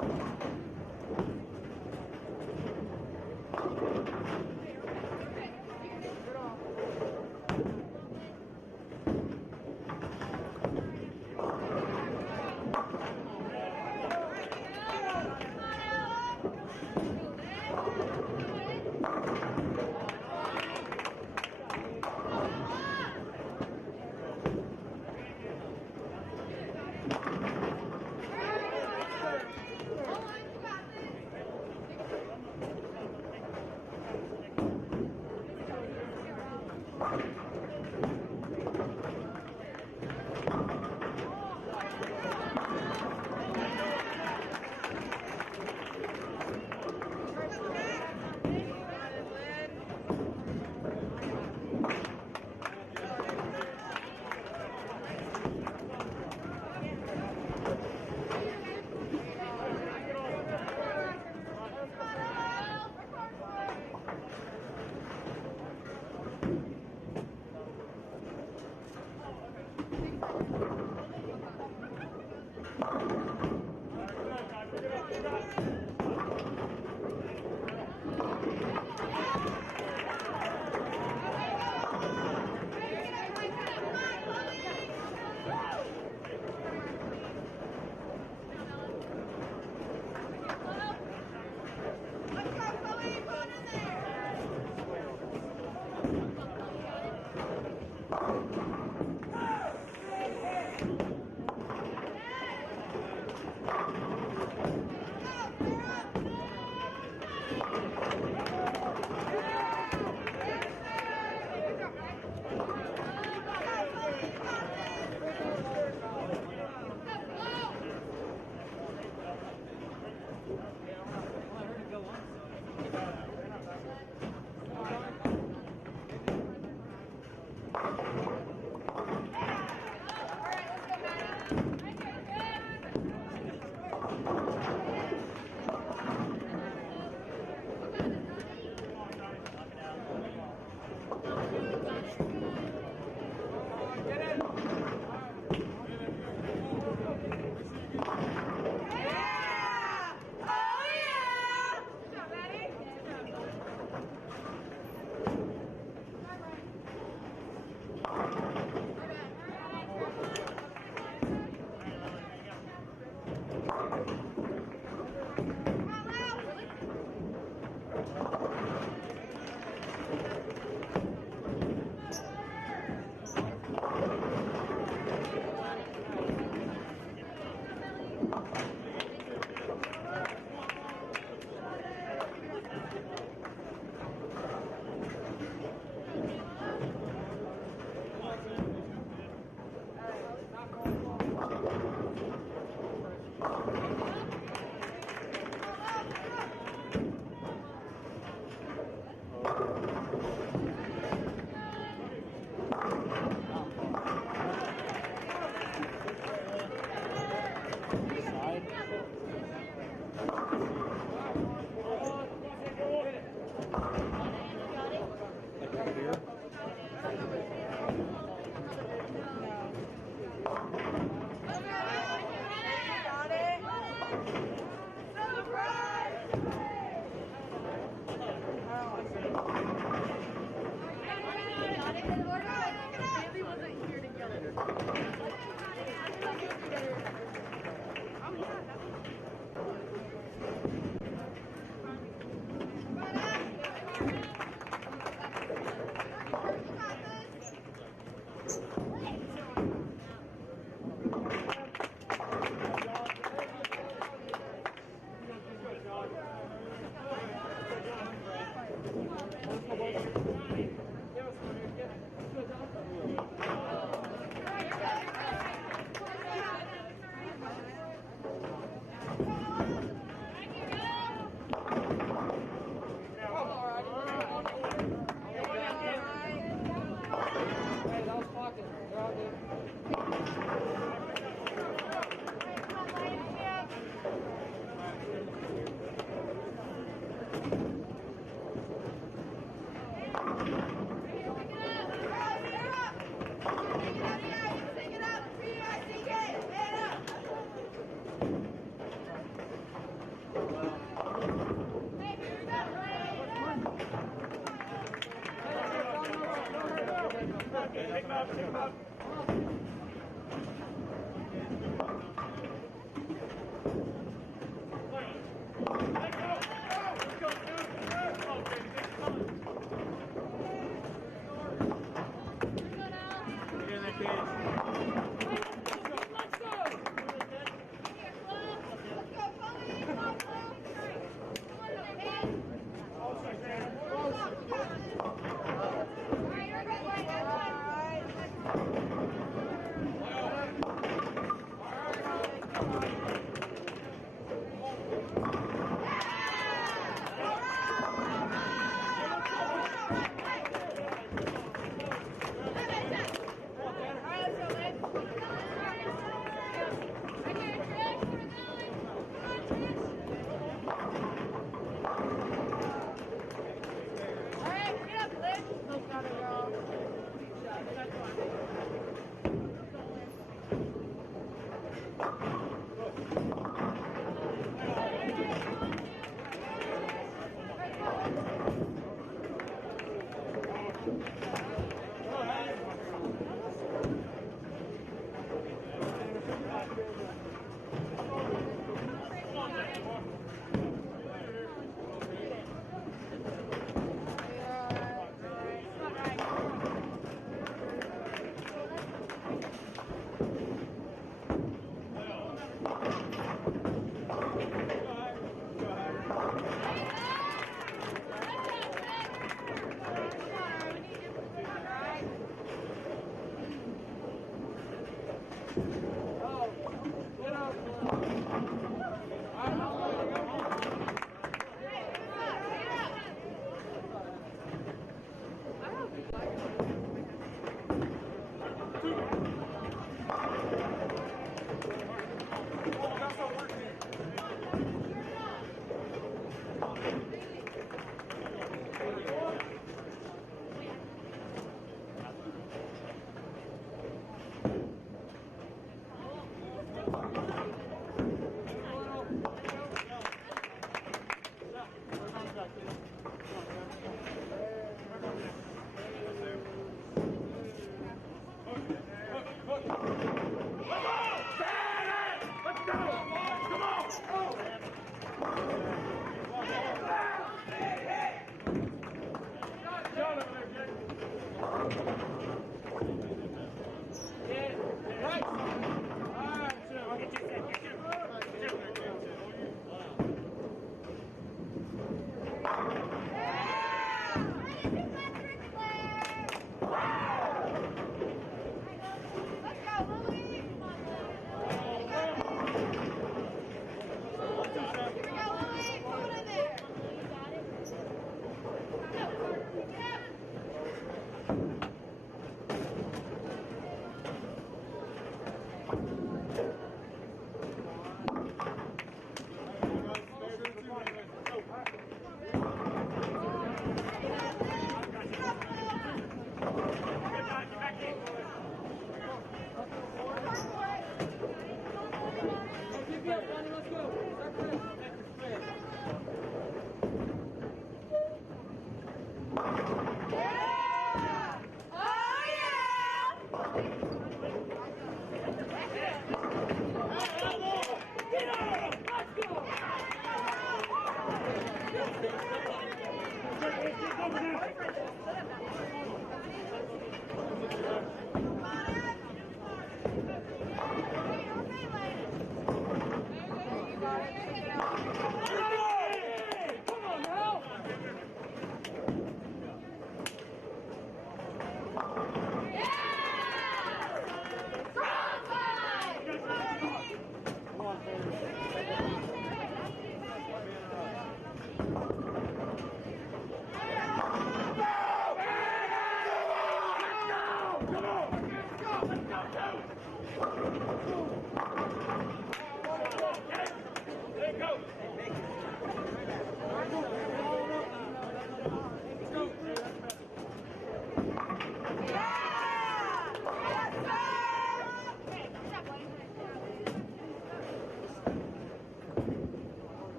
Surprise!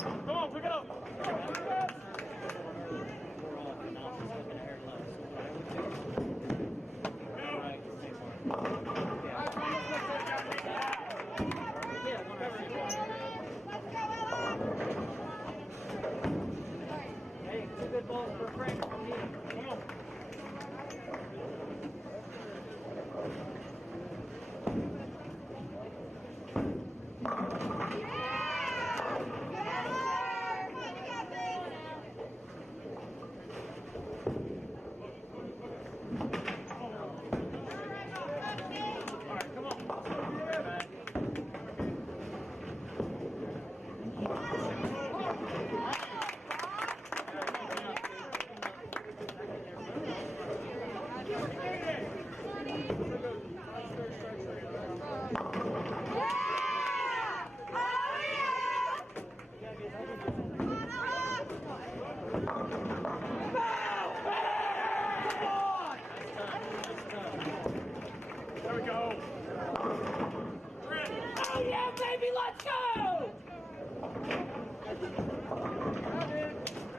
Come on, pick it up. Hey, two good balls for Frank from me. Come on. There we go. Oh yeah, baby, let's go!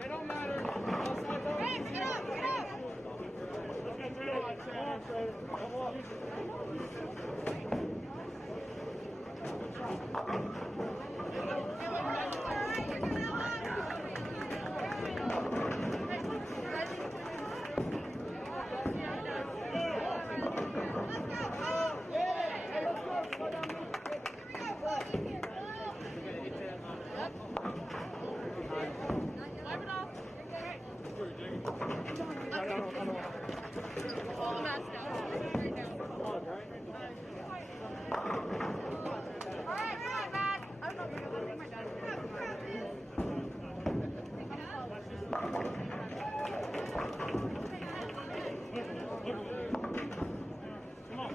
It don't matter. Hey, get up, get up! Let's get through it. Come on. All the mats down. Right now. Alright, Matt. I don't know because I think my dad's Come on.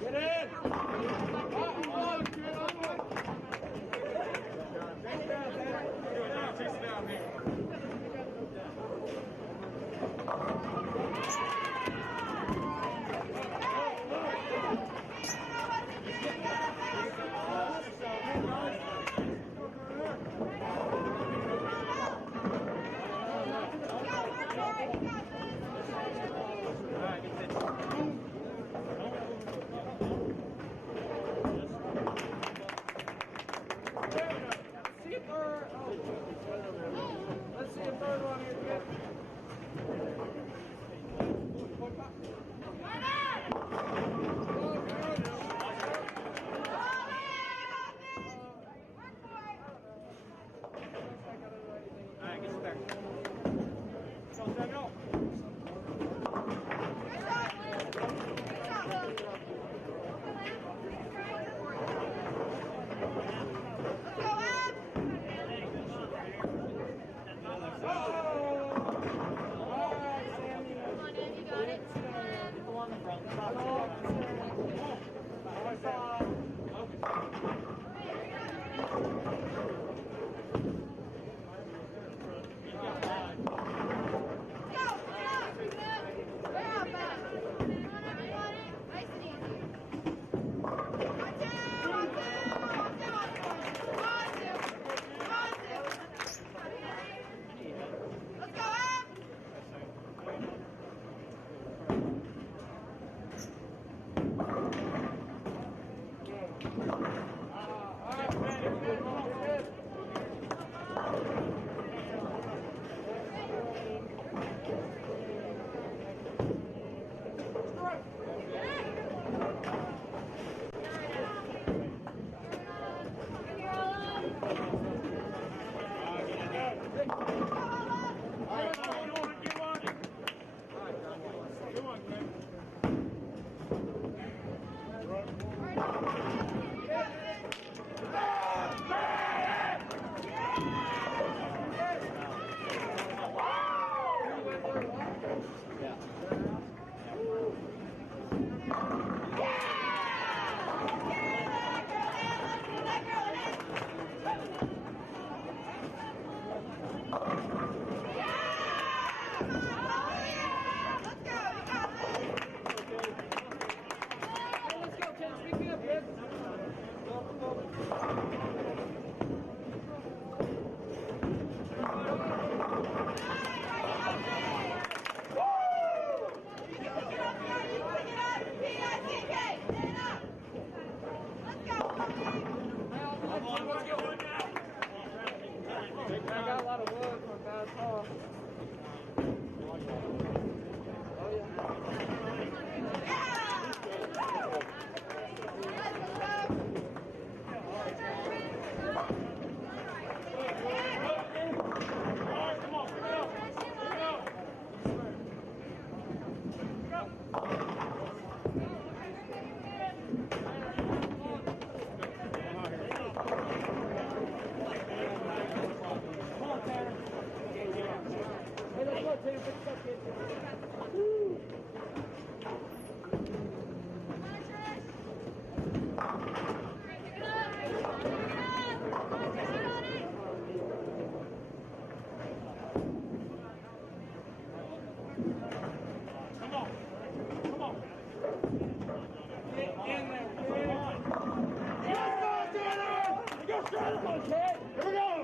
Get in! Chase down here. Here we go!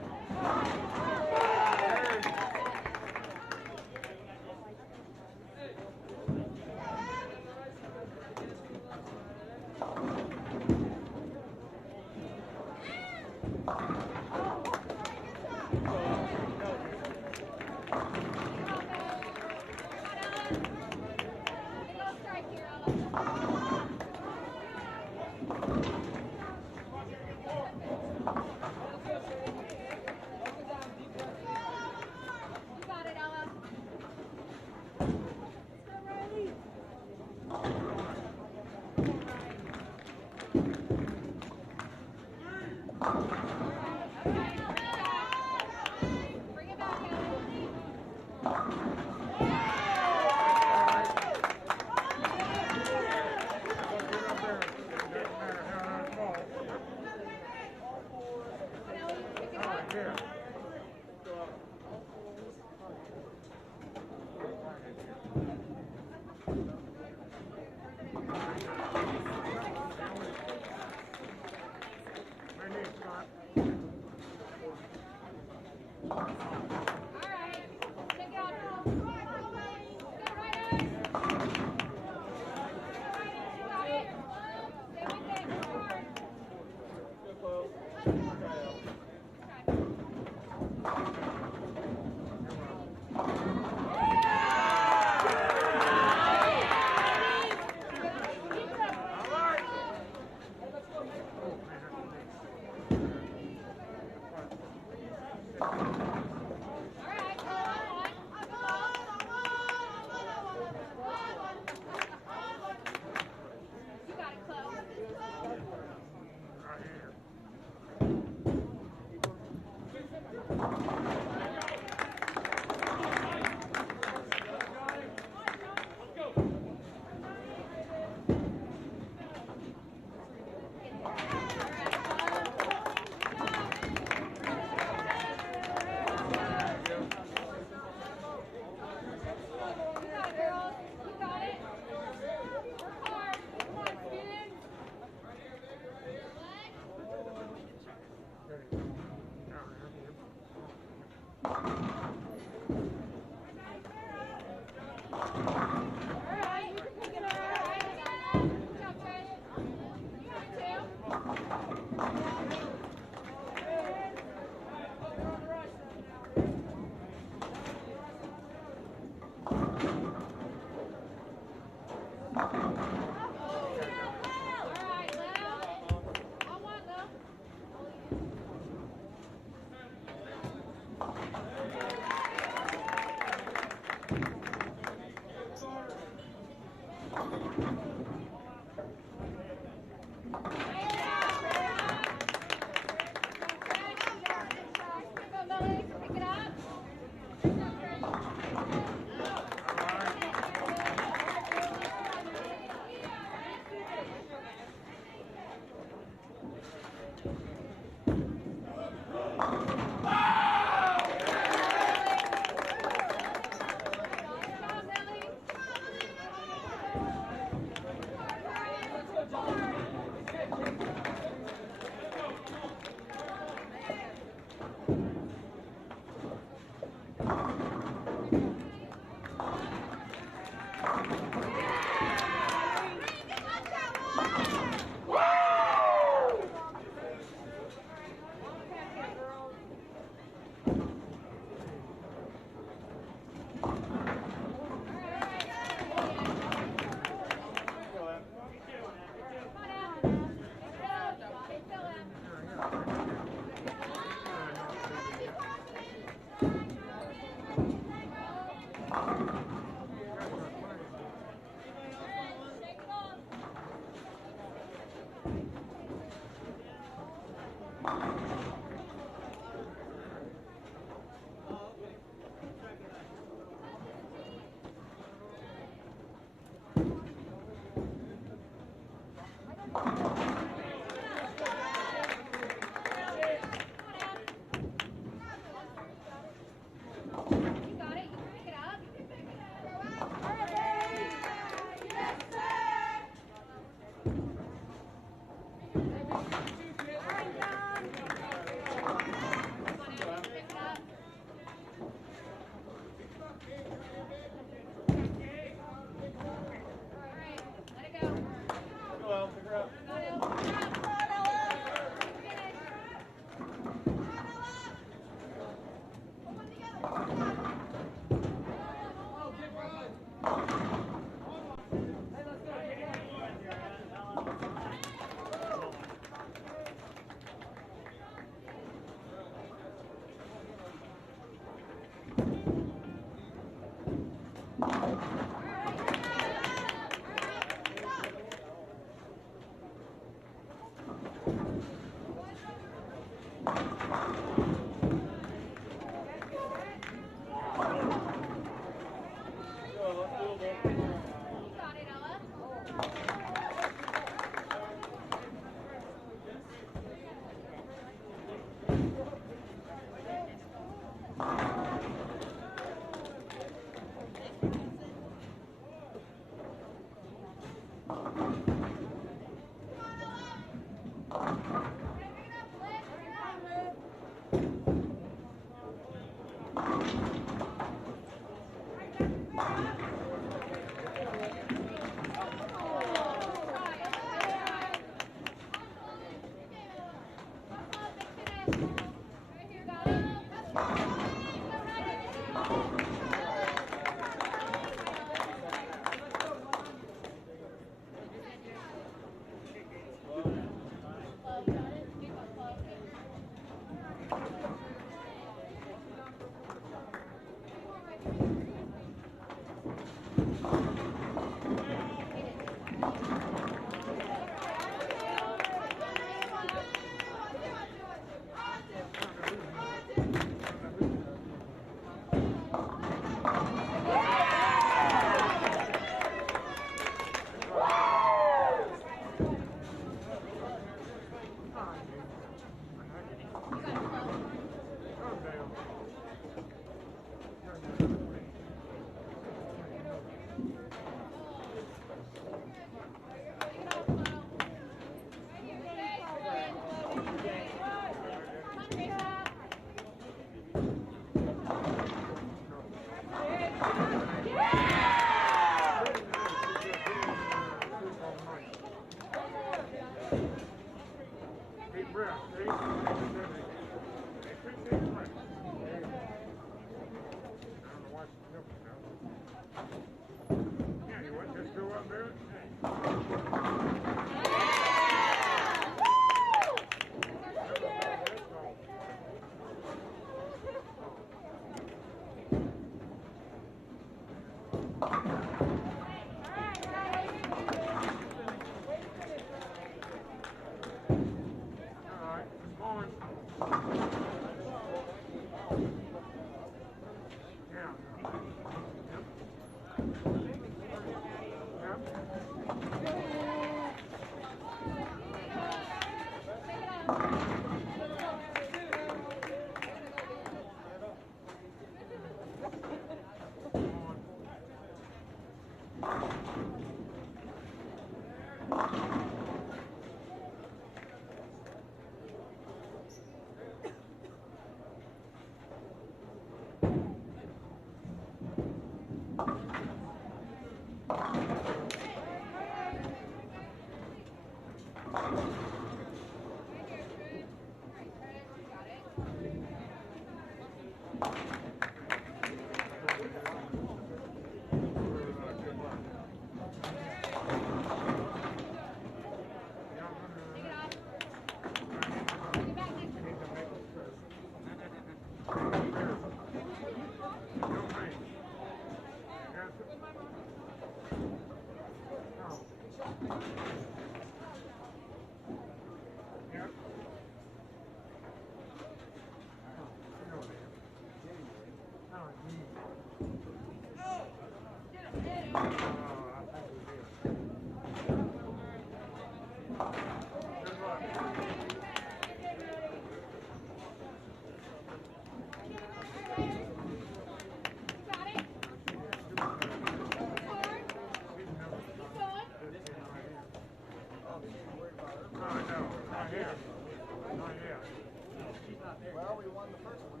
Well, we won the first one.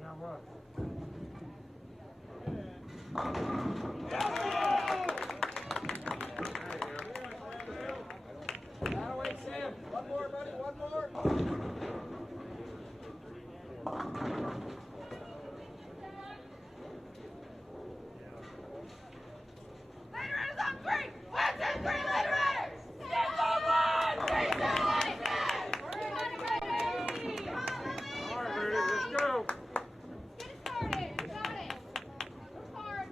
Yeah, what? That way, Sam. One more, buddy. One more. Lady Riders on three! 1, 2, 3, Lady Riders! Stand on 1! 3, 2, 1, stand! Ready! All right, Rudy, let's go. Get it started! Got it! Hard!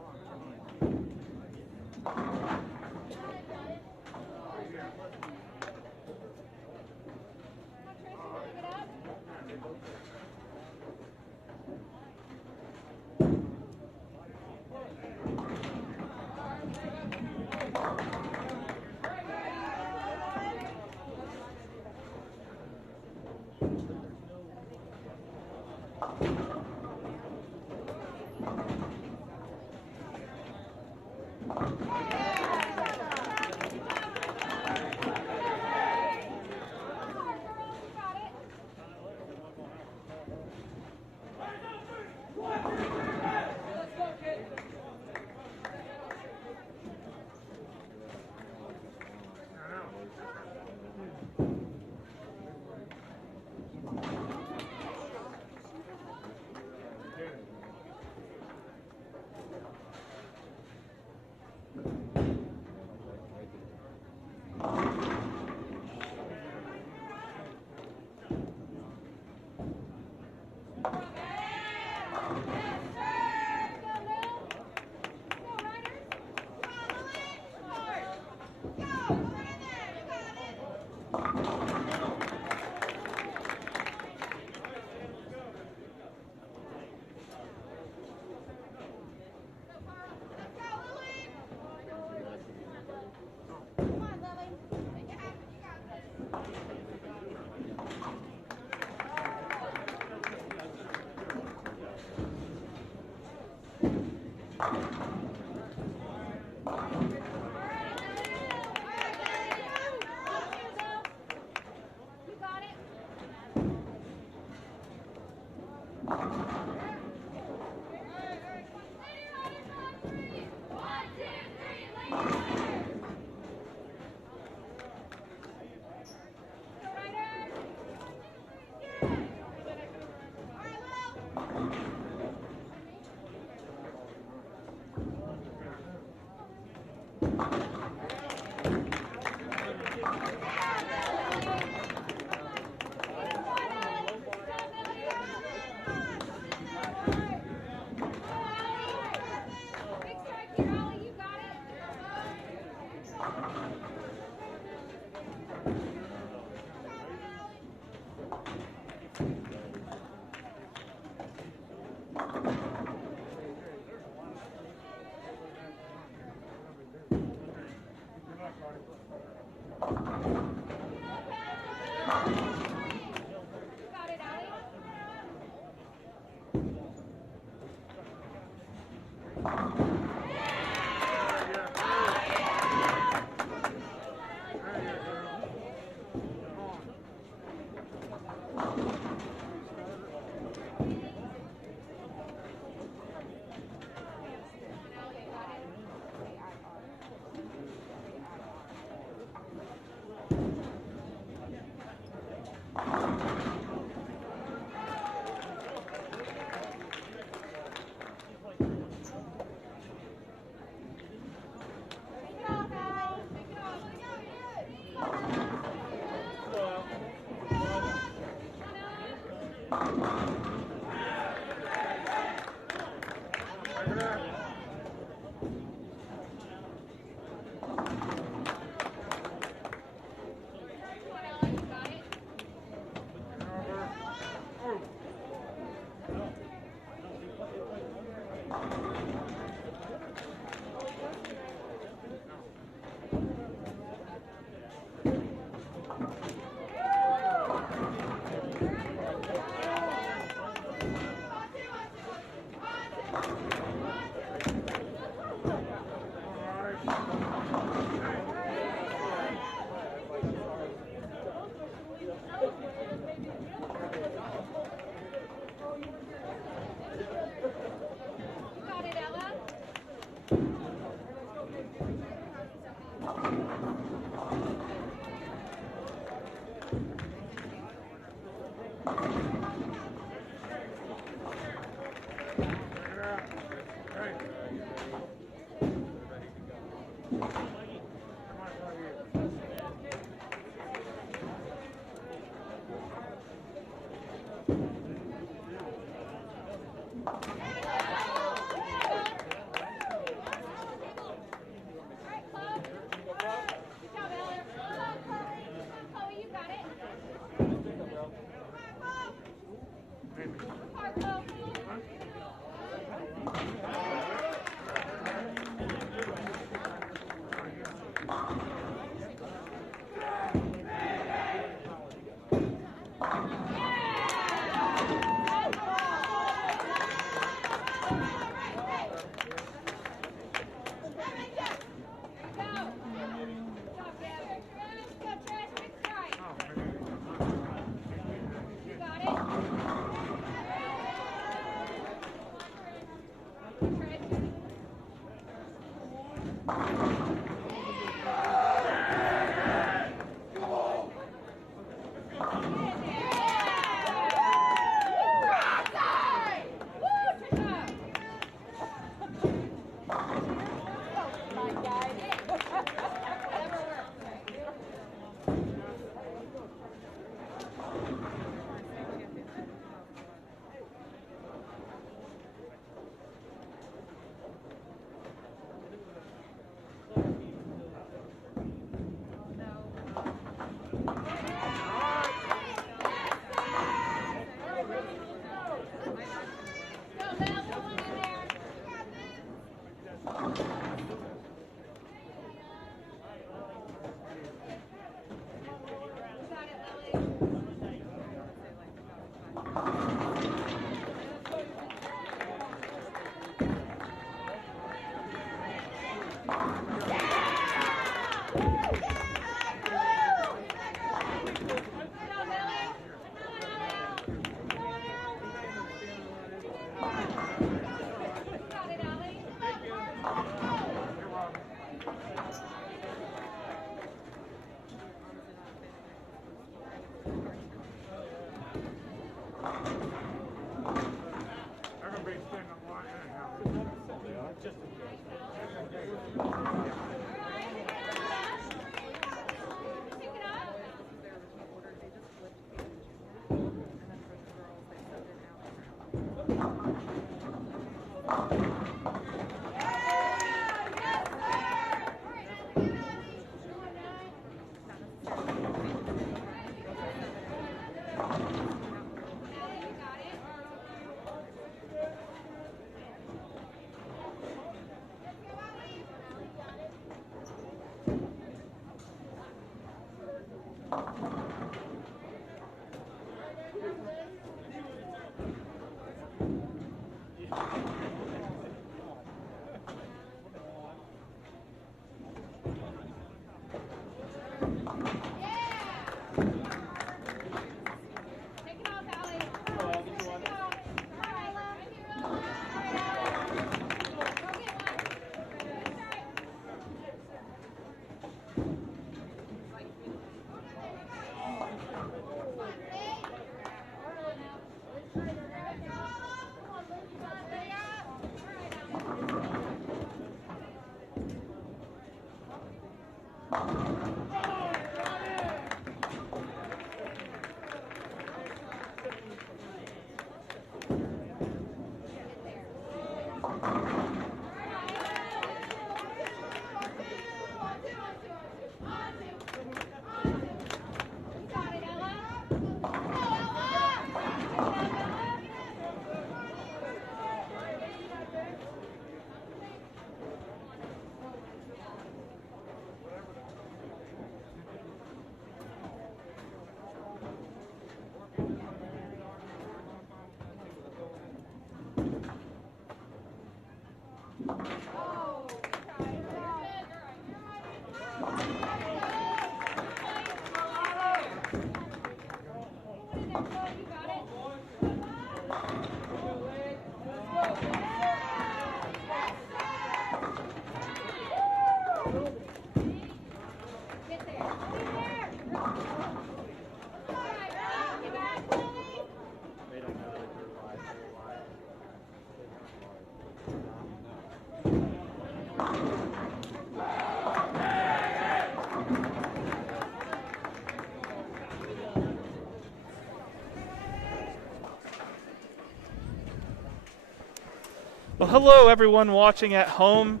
Well, hello everyone watching at home.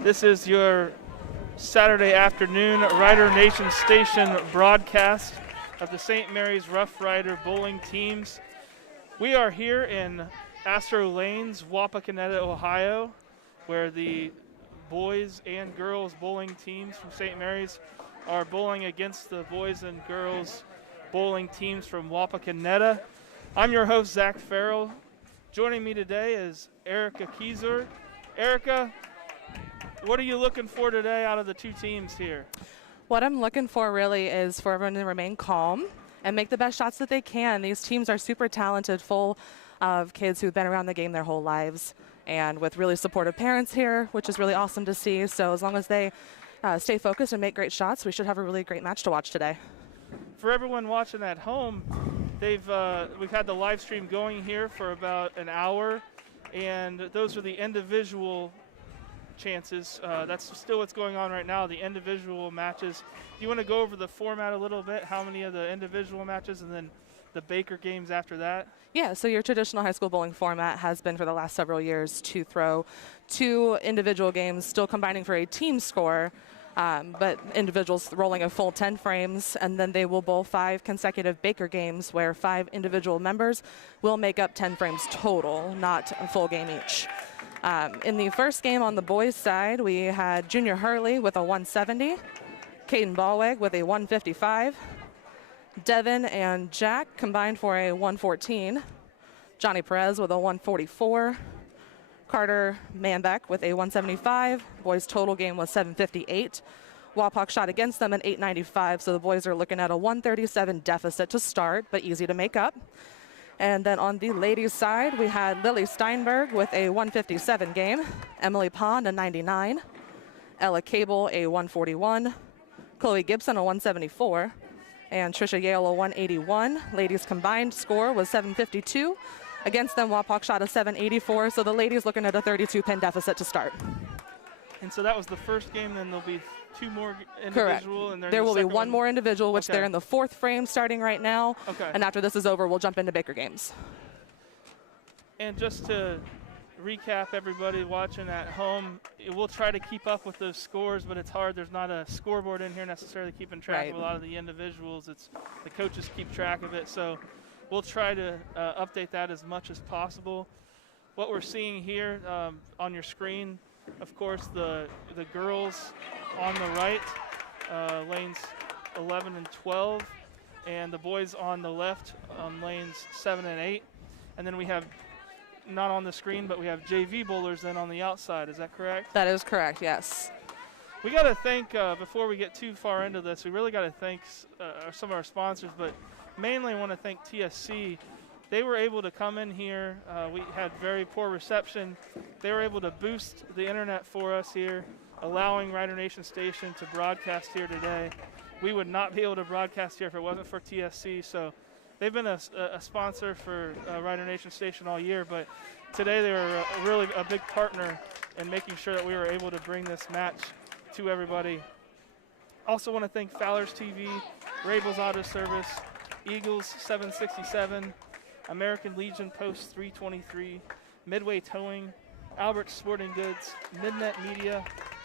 This is your Saturday afternoon Rider Nation Station broadcast of the St. Mary's Rough Rider bowling teams. We are here in Astro Lanes, Wapakoneta, Ohio, where the boys and girls bowling teams from St. Mary's are bowling against the boys and girls bowling teams from Wapakoneta. I'm your host, Zach Farrell. Joining me today is Erica Kieser. Erica, what are you looking for today out of the two teams here? What I'm looking for really is for everyone to remain calm and make the best shots that they can. These teams are super talented, full of kids who've been around the game their whole lives, and with really supportive parents here, which is really awesome to see. So as long as they stay focused and make great shots, we should have a really great match to watch today. For everyone watching at home, we've had the live stream going here for about an hour, and those are the individual chances. That's still what's going on right now, the individual matches. Do you want to go over the format a little bit, how many of the individual matches and then the Baker games after that? Yeah, so your traditional high school bowling format has been for the last several years to throw 2 individual games, still combining for a team score, but individuals rolling a full 10 frames, and then they will bowl 5 consecutive Baker games where 5 individual members will make up 10 frames total, not a full game each. In the first game on the boys' side, we had Junior Hurley with a 170, Caden Ballweg with a 155, Devin and Jack combined for a 114, Johnny Perez with a 144, Carter Manbeck with a 175. Boys' total game was 758. Wapak shot against them at 895, so the boys are looking at a 137 deficit to start, but easy to make up. And then on the ladies' side, we had Lily Steinberg with a 157 game, Emily Pond a 99, Ella Cable a 141, Chloe Gibson a 174, and Trisha Yale a 181. Ladies' combined score was 752. Against them, Wapak shot a 784, so the ladies looking at a 32-pin deficit to start. And so that was the first game, then there'll be 2 more individual. Correct. And there will be one more individual, which they're in the 4th frame starting right now. Okay. And after this is over, we'll jump into Baker games. And just to recap everybody watching at home, we'll try to keep up with those scores, but it's hard. There's not a scoreboard in here necessarily keeping track of a lot of the individuals. It's the coaches keep track of it. So we'll try to update that as much as possible. What we're seeing here on your screen, of course, the girls on the right, lanes 11 and 12, and the boys on the left on lanes 7 and 8. And then we have, not on the screen, but we have JV bowlers then on the outside. Is that correct? That is correct, yes. We got to thank, before we get too far into this, we really got to thank some of our sponsors, but mainly want to thank TSC. They were able to come in here. We had very poor reception. They were able to boost the internet for us here, allowing Rider Nation Station to broadcast here today. We would not be able to broadcast here if it wasn't for TSC. So they've been a sponsor for Rider Nation Station all year, but today they were really a big partner in making sure that we were able to bring this match to everybody. Also want to thank Fowler's TV, Rabel's Auto Service, Eagles 767, American Legion Post 323, Midway Towing, Albert Sporting Goods, Midnet Media,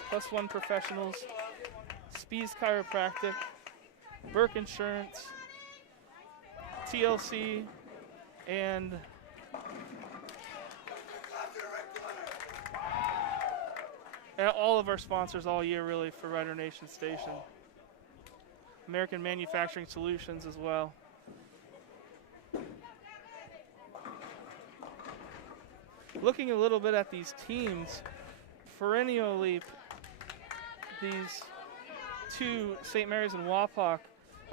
Plus One Professionals, Spees Chiropractic, Burke Insurance, TLC, and all of our sponsors all year really for Rider Nation Station. American Manufacturing Solutions as well. Looking a little bit at these teams, perennially these 2, St. Mary's and Wapak,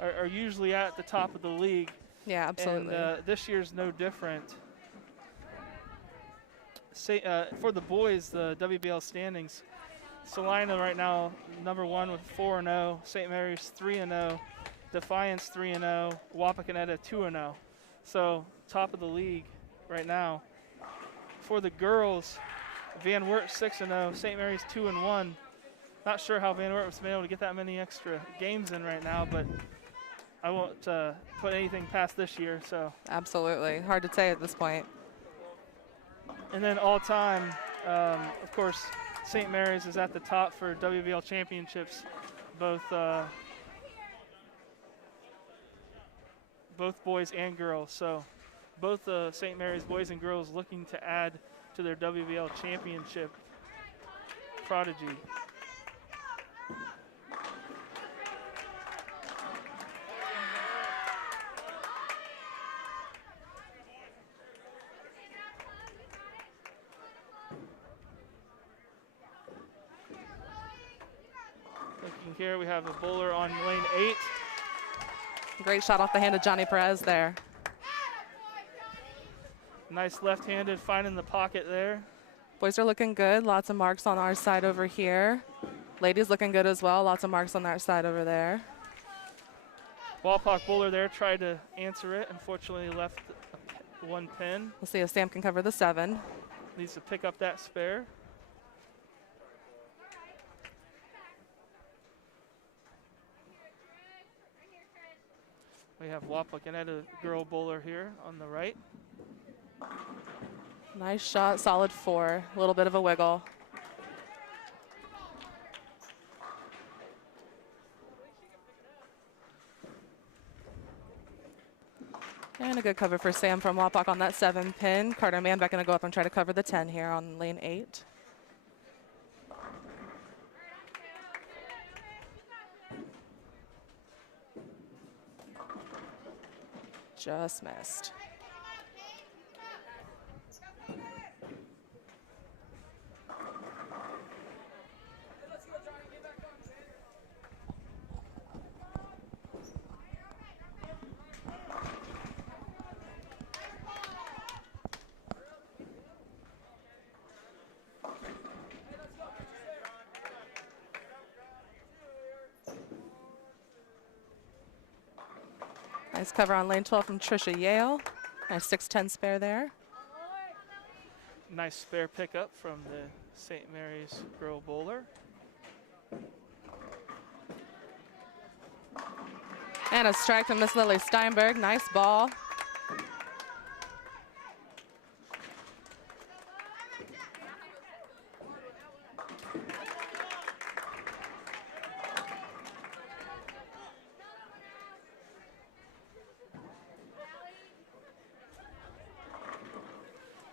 are usually at the top of the league. Yeah, absolutely. And this year's no different. For the boys, the WBL standings, Salina right now #1 with 4-0, St. Mary's 3-0, Defiance 3-0, Wapakoneta 2-0. So top of the league right now. For the girls, Van Wert 6-0, St. Mary's 2-1. Not sure how Van Wert was been able to get that many extra games in right now, but I won't put anything past this year. So Absolutely. Hard to say at this point. and then all time, of course, St. Mary's is at the top for WBL championships, both boys and girls. So both St. Mary's boys and girls looking to add to their WBL championship prodigy. Looking here, we have a bowler on lane 8. Great shot off the hand of Johnny Perez there. Nice left-handed, finding the pocket there. Boys are looking good. Lots of marks on our side over here. Ladies looking good as well. Lots of marks on that side over there. Walpock bowler there tried to answer it. Unfortunately, left one pin. We'll see if Sam can cover the 7. Needs to pick up that spare. We have Wapakoneta girl bowler here on the right. Nice shot, solid 4. A little bit of a wiggle. And a good cover for Sam from Wapak on that 7 pin. Carter Manbeck going to go up and try to cover the 10 here on lane 8. Just missed. Nice cover on lane 12 from Trisha Yale. Nice 6'10" spare there. Nice spare pickup from the St. Mary's girl bowler. And a strike from Miss Lily Steinberg. Nice ball.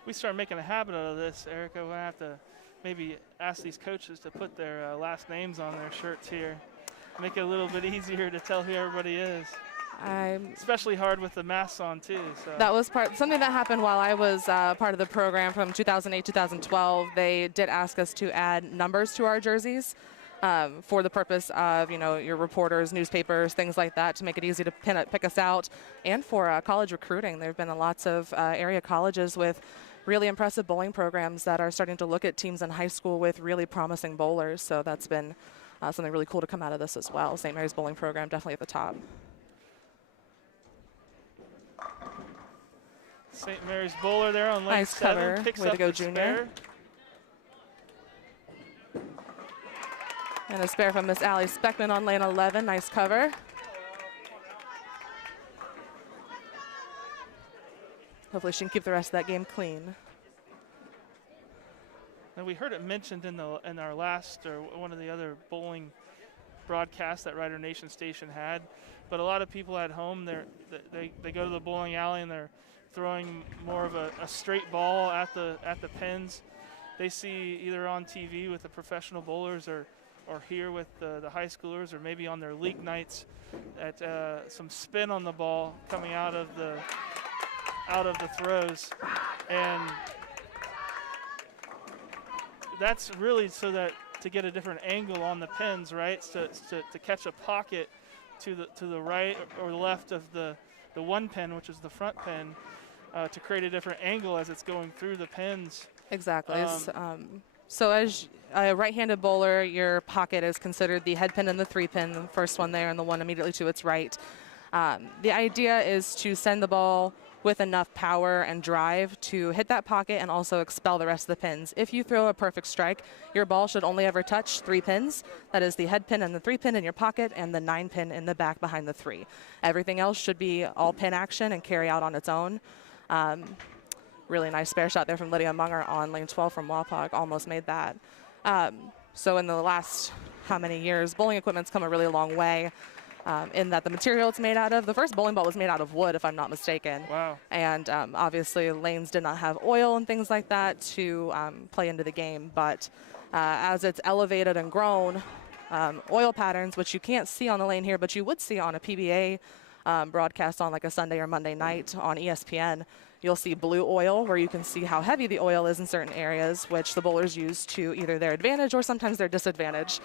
We start making a habit out of this, Erica. We're going to have to maybe ask these coaches to put their last names on their shirts here. Make it a little bit easier to tell who everybody is. Especially hard with the masks on too. So. That was something that happened while I was part of the program from 2008, 2012. They did ask us to add numbers to our jerseys for the purpose of, your reporters, newspapers, things like that, to make it easy to pick us out. And for college recruiting, there have been lots of area colleges with really impressive bowling programs that are starting to look at teams in high school with really promising bowlers. So that's been something really cool to come out of this as well. St. Mary's bowling program definitely at the top. St. Mary's bowler there on lane nice 7. Cover. Picks Way up to go, the Junior. spare. And a spare from Miss Allie Speckman on lane 11. Nice cover. Hopefully she can keep the rest of that game clean. And we heard it mentioned in our last or one of the other bowling broadcasts that Rider Nation station had. But a lot of people at home, they go to the bowling alley and they're throwing more of a straight ball at the pins. They see either on TV with the professional bowlers or here with the high schoolers, or maybe on their league nights at some spin on the ball coming out of the throws. And that's really so that to get a different angle on the pins, right? To catch a pocket to the right or left of the the one pin, which is the front pin, to create a different angle as it's going through the pins. Exactly. So as a right-handed bowler, your pocket is considered the head pin and the 3-pin, the first one there and the one immediately to its right. The idea is to send the ball with enough power and drive to hit that pocket and also expel the rest of the pins. If you throw a perfect strike, your ball should only ever touch 3 pins. That is the head pin and the 3-pin in your pocket and the 9-pin in the back behind the 3. Everything else should be all pin action and carry out on its own. Really nice spare shot there from Lydia Munger on lane 12 from Wapak, almost made that. So in the last how many years, bowling equipment's come a really long way. In that the material it's made out of, the first bowling ball was made out of wood, if I'm not mistaken. Wow. And obviously lanes did not have oil and things like that to play into the game. But as it's elevated and grown, oil patterns, which you can't see on the lane here, but you would see on a PBA broadcast on like a Sunday or Monday night on ESPN, you'll see blue oil where you can see how heavy the oil is in certain areas, which the bowlers use to either their advantage or sometimes their disadvantage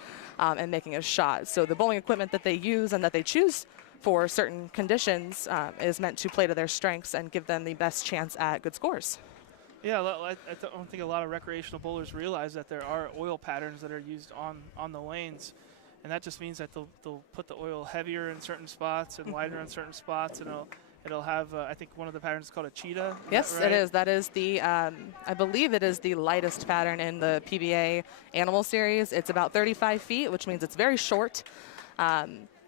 in making a shot. So the bowling equipment that they use and that they choose for certain conditions is meant to play to their strengths and give them the best chance at good scores. Yeah, I don't think a lot of recreational bowlers realize that there are oil patterns that are used on the lanes. And that just means that they'll put the oil heavier in certain spots and lighter in certain spots, and it'll have, I think one of the patterns is called a cheetah. Yes, right? it is. That is the, I believe it is the lightest pattern in the PBA Animal Series. It's about 35 feet, which means it's very short,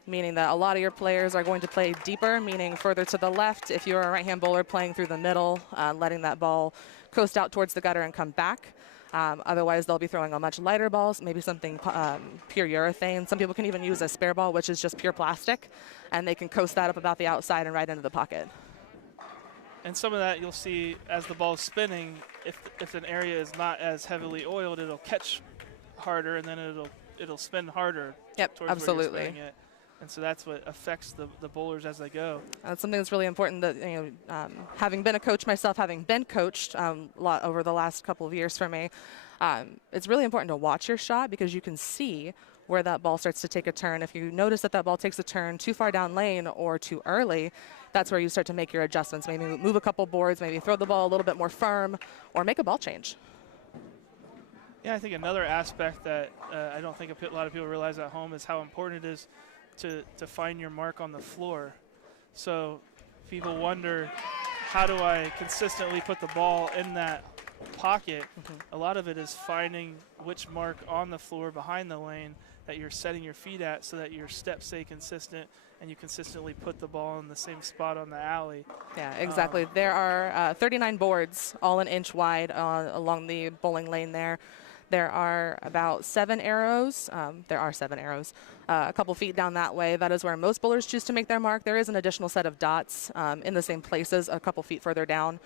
meaning that a lot of your players are going to play deeper, meaning further to the left. If you're a right-hand bowler playing through the middle, letting that ball coast out towards the gutter and come back. Otherwise, they'll be throwing a much lighter balls, maybe something pure urethane. Some people can even use a spare ball, which is just pure plastic, and they can coast that up about the outside and right into the pocket. And some of that you'll see as the ball's spinning, if an area is not as heavily oiled, it'll catch harder, and then it'll spin harder. Yep, towards absolutely. Where you're spinning it. And so that's what affects the bowlers as they go. That's something that's really important. That having been a coach myself, having been coached a lot over the last couple of years for me, it's really important to watch your shot because you can see where that ball starts to take a turn. If you notice that ball takes a turn too far down lane or too early, that's where you start to make your adjustments. Maybe move a couple boards, maybe throw the ball a little bit more firm, or make a ball change. Yeah, I think another aspect that I don't think a lot of people realize at home is how important it is to find your mark on the floor. So people wonder, how do I consistently put the ball in that pocket? A lot of it is finding which mark on the floor behind the lane that you're setting your feet at so that your steps stay consistent and you consistently put the ball in the same spot on the alley. Yeah, exactly. There are 39 boards, all an inch wide along the bowling lane there. There are about 7 arrows. A couple feet down that way. That is where most bowlers choose to make their mark. There is an additional set of dots in the same places a couple feet further down.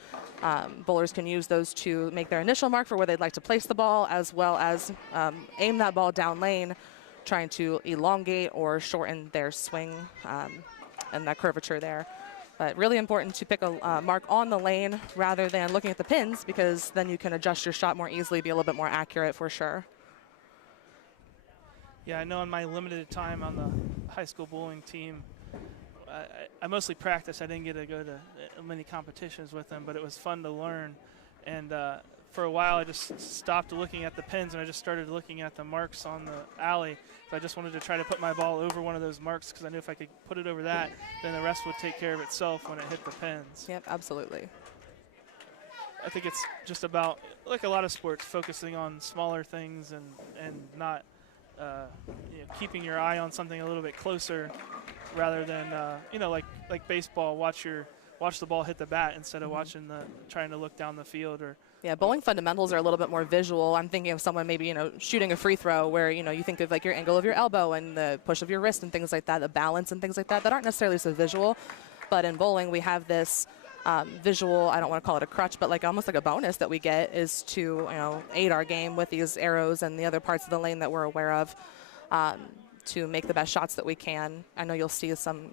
Bowlers can use those to make their initial mark for where they'd like to place the ball, as well as aim that ball down lane, trying to elongate or shorten their swing and that curvature there. But really important to pick a mark on the lane rather than looking at the pins, because then you can adjust your shot more easily, be a little bit more accurate for sure. Yeah, I know in my limited time on the high school bowling team, I mostly practiced. I didn't get to go to many competitions with them, but it was fun to learn. And for a while, I just stopped looking at the pins, and I just started looking at the marks on the alley. So I just wanted to try to put my ball over one of those marks because I knew if I could put it over that, then the rest would take care of itself when it hit the pins. Yep, absolutely. I think it's just about, like a lot of sports, focusing on smaller things and not keeping your eye on something a little bit closer rather than, like baseball, watch the ball hit the bat instead of trying to look down the field. Yeah, bowling fundamentals are a little bit more visual. I'm thinking of someone maybe, shooting a free throw where, you think of like your angle of your elbow and the push of your wrist and things like that, the balance and things like that aren't necessarily so visual. But in bowling, we have this visual, I don't want to call it a crutch, but like almost like a bonus that we get is to, aid our game with these arrows and the other parts of the lane that we're aware of to make the best shots that we can. I know you'll see some,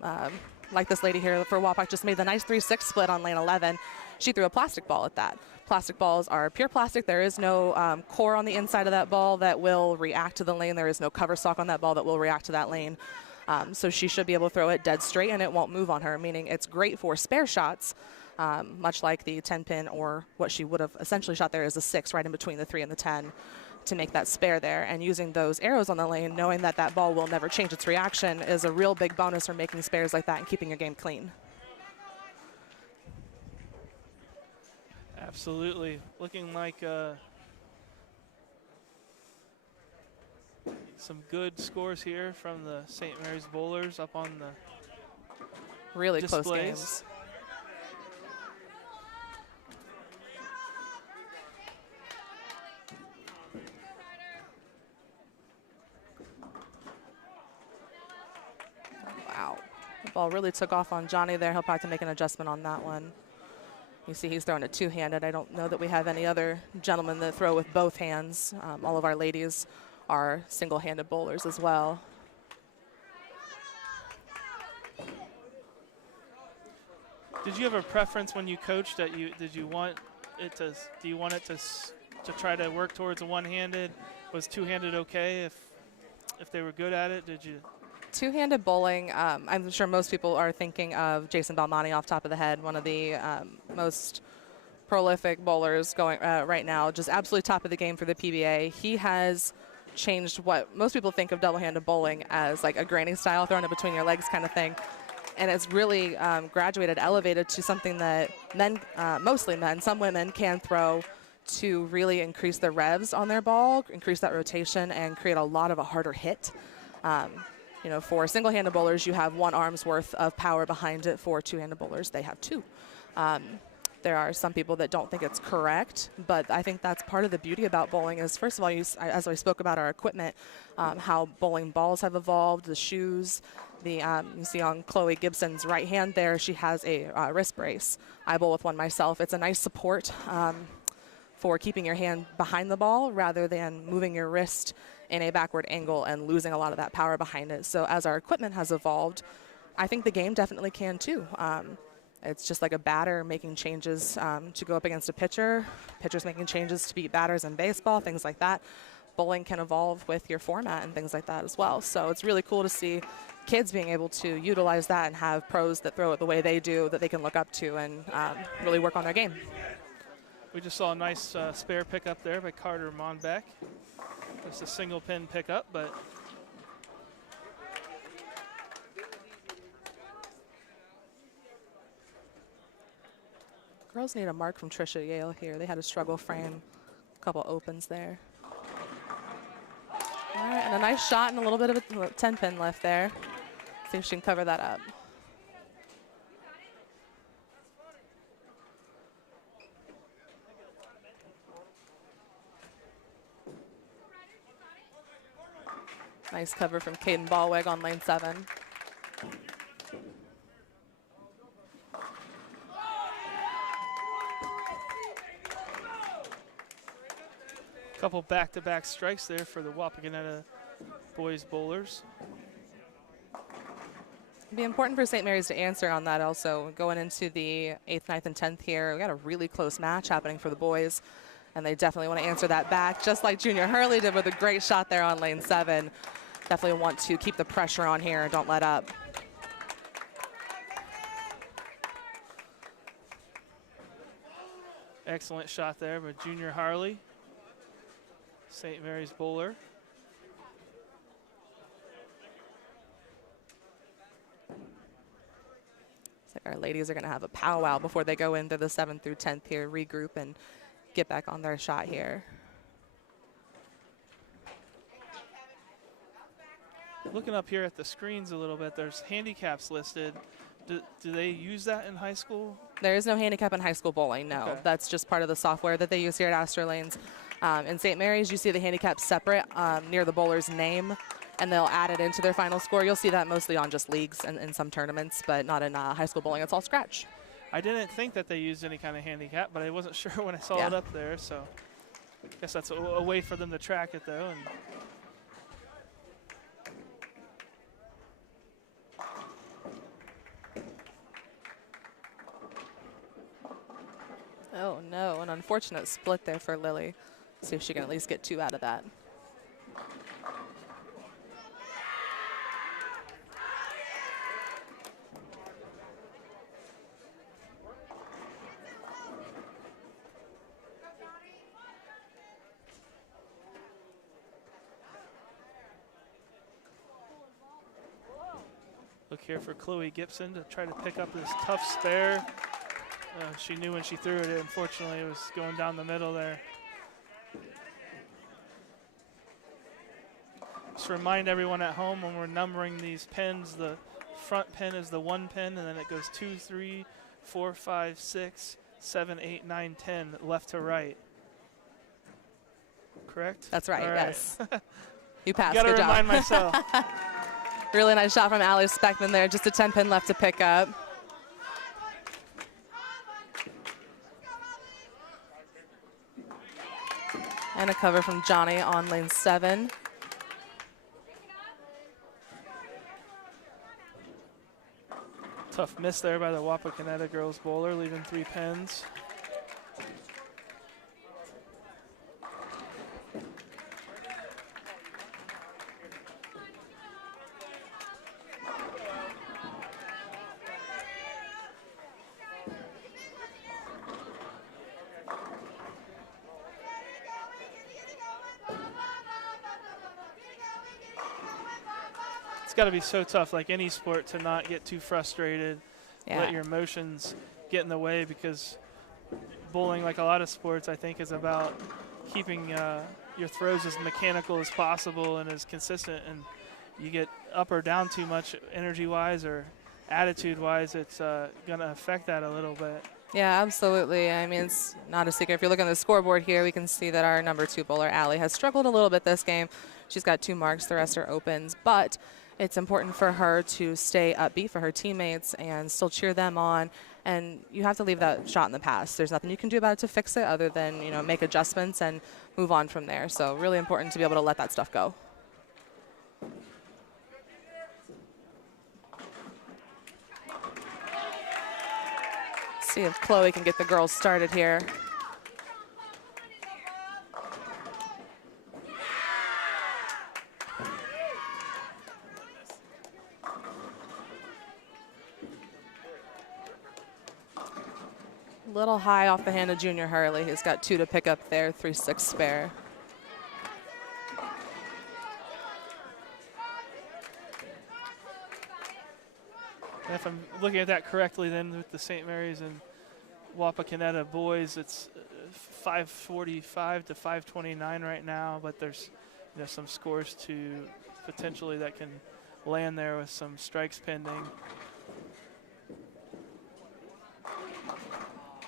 like this lady here for Wapak just made the nice 3-6 split on lane 11. She threw a plastic ball at that. Plastic balls are pure plastic. There is no core on the inside of that ball that will react to the lane. There is no cover stock on that ball that will react to that lane. So she should be able to throw it dead straight and it won't move on her, meaning it's great for spare shots, much like the 10 pin or what she would have essentially shot there is a 6 right in between the 3 and the 10 to make that spare there. And using those arrows on the lane, knowing that that ball will never change its reaction is a real big bonus for making spares like that and keeping your game clean. Absolutely. Looking like some good scores here from the St. Mary's Bowlers up on the really displays. Close games. Wow. The ball really took off on Johnny there. He'll probably have to make an adjustment on that one. You see he's throwing it two-handed. I don't know that we have any other gentlemen that throw with both hands. All of our ladies are single-handed bowlers as well. Did you have a preference when you coached that do you want it to try to work towards a one-handed? Was two-handed okay if they were good at it? Did you? Two-handed bowling, I'm sure most people are thinking of Jason Belmonte off the top of the head, one of the most prolific bowlers going right now, just absolutely top of the game for the PBA. He has changed what most people think of double-handed bowling as like a granny style, throwing it between your legs kind of thing. And it's really graduated, elevated to something that men, mostly men, some women can throw to really increase the revs on their ball, increase that rotation, and create a lot of a harder hit. You know, for single-handed bowlers, you have one arm's worth of power behind it. For two-handed bowlers, they have two. There are some people that don't think it's correct, but I think that's part of the beauty about bowling is, first of all, as I spoke about our equipment, how bowling balls have evolved, the shoes. You see on Chloe Gibson's right hand there, she has a wrist brace. I bowl with one myself. It's a nice support for keeping your hand behind the ball rather than moving your wrist in a backward angle and losing a lot of that power behind it. So as our equipment has evolved, I think the game definitely can too. It's just like a batter making changes to go up against a pitcher, pitchers making changes to beat batters in baseball, things like that. Bowling can evolve with your format and things like that as well. So it's really cool to see kids being able to utilize that and have pros that throw it the way they do that they can look up to and really work on their game. We just saw a nice spare pickup there by Carter Monbeck. Just a single pin pickup, but girls need a mark from Trisha Yale here. They had a struggle frame, a couple opens there. All right, and a nice shot and a little bit of a 10-pin left there. See if she can cover that up. Nice cover from Caden Ballweg on lane 7. couple back-to-back strikes there for the Wapakoneta boys bowlers. It'd be important for St. Mary's to answer on that also. Going into the 8th, 9th, and 10th here, we got a really close match happening for the boys, and they definitely want to answer that back, just like Junior Hurley did with a great shot there on lane 7. Definitely want to keep the pressure on here and don't let up. Excellent shot there by Junior Harley, St. Mary's bowler. So our ladies are going to have a powwow before they go into the 7th through 10th here, regroup and get back on their shot here. Looking up here at the screens a little bit, there's handicaps listed. Do they use that in high school? There is no handicap in high school bowling, no. Okay. That's just part of the software that they use here at Astor Lanes. In St. Mary's, you see the handicap separate near the bowler's name, and they'll add it into their final score. You'll see that mostly on just leagues and in some tournaments, but not in high school bowling. It's all scratch. I didn't think that they used any kind of handicap, but I wasn't sure when I saw it up there, so I guess that's a way for them to track it, though. And oh, no, an unfortunate split there for Lily. See if she can at least get 2 out of that. look here for Chloe Gibson to try to pick up this tough spare. She knew when she threw it, unfortunately, it was going down the middle there. Just remind everyone at home when we're numbering these pins, the front pin is the 1 pin, and then it goes 2, 3, 4, 5, 6, 7, 8, 9, 10, left to right. Correct? That's right, All yes. You passed, Gotta good job. remind myself. Really nice shot from Allie Speckman there. Just a 10 pin left to pick up. And a cover from Johnny on lane 7. Tough miss there by the Wapakoneta girls bowler, leaving 3 pins. It's got to be so tough, like any sport, to not get too frustrated, let your emotions get in the way, because bowling, like a lot of sports, I think is about keeping your throws as mechanical as possible and as consistent, and you get up or down too much energy-wise or attitude-wise, it's going to affect that a little bit. Yeah, absolutely. I mean, it's not a secret. If you look on the scoreboard here, we can see that our number 2 bowler, Allie, has struggled a little bit this game. She's got 2 marks, the rest are opens, but it's important for her to stay upbeat for her teammates and still cheer them on. And you have to leave that shot in the past. There's nothing you can do about it to fix it other than, you know, make adjustments and move on from there. So really important to be able to let that stuff go. See if Chloe can get the girls started here. Little high off the hand of Junior Hurley. He's got 2 to pick up there, 3-6 spare. And if I'm looking at that correctly, then with the St. Mary's and Wapakoneta boys, it's 545 to 529 right now, but there's, you know, some scores to potentially that can land there with some strikes pending.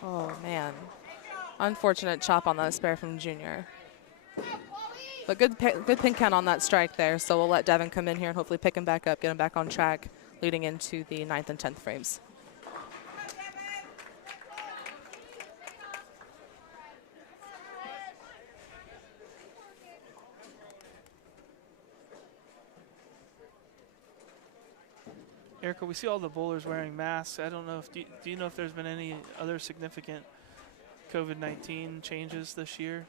Oh, man. Unfortunate chop on that spare from Junior. But good pin count on that strike there, so we'll let Devin come in here and hopefully pick him back up, get him back on track, leading into the 9th and 10th frames. Erica, we see all the bowlers wearing masks. I don't know if, do you know if there's been any other significant COVID-19 changes this year?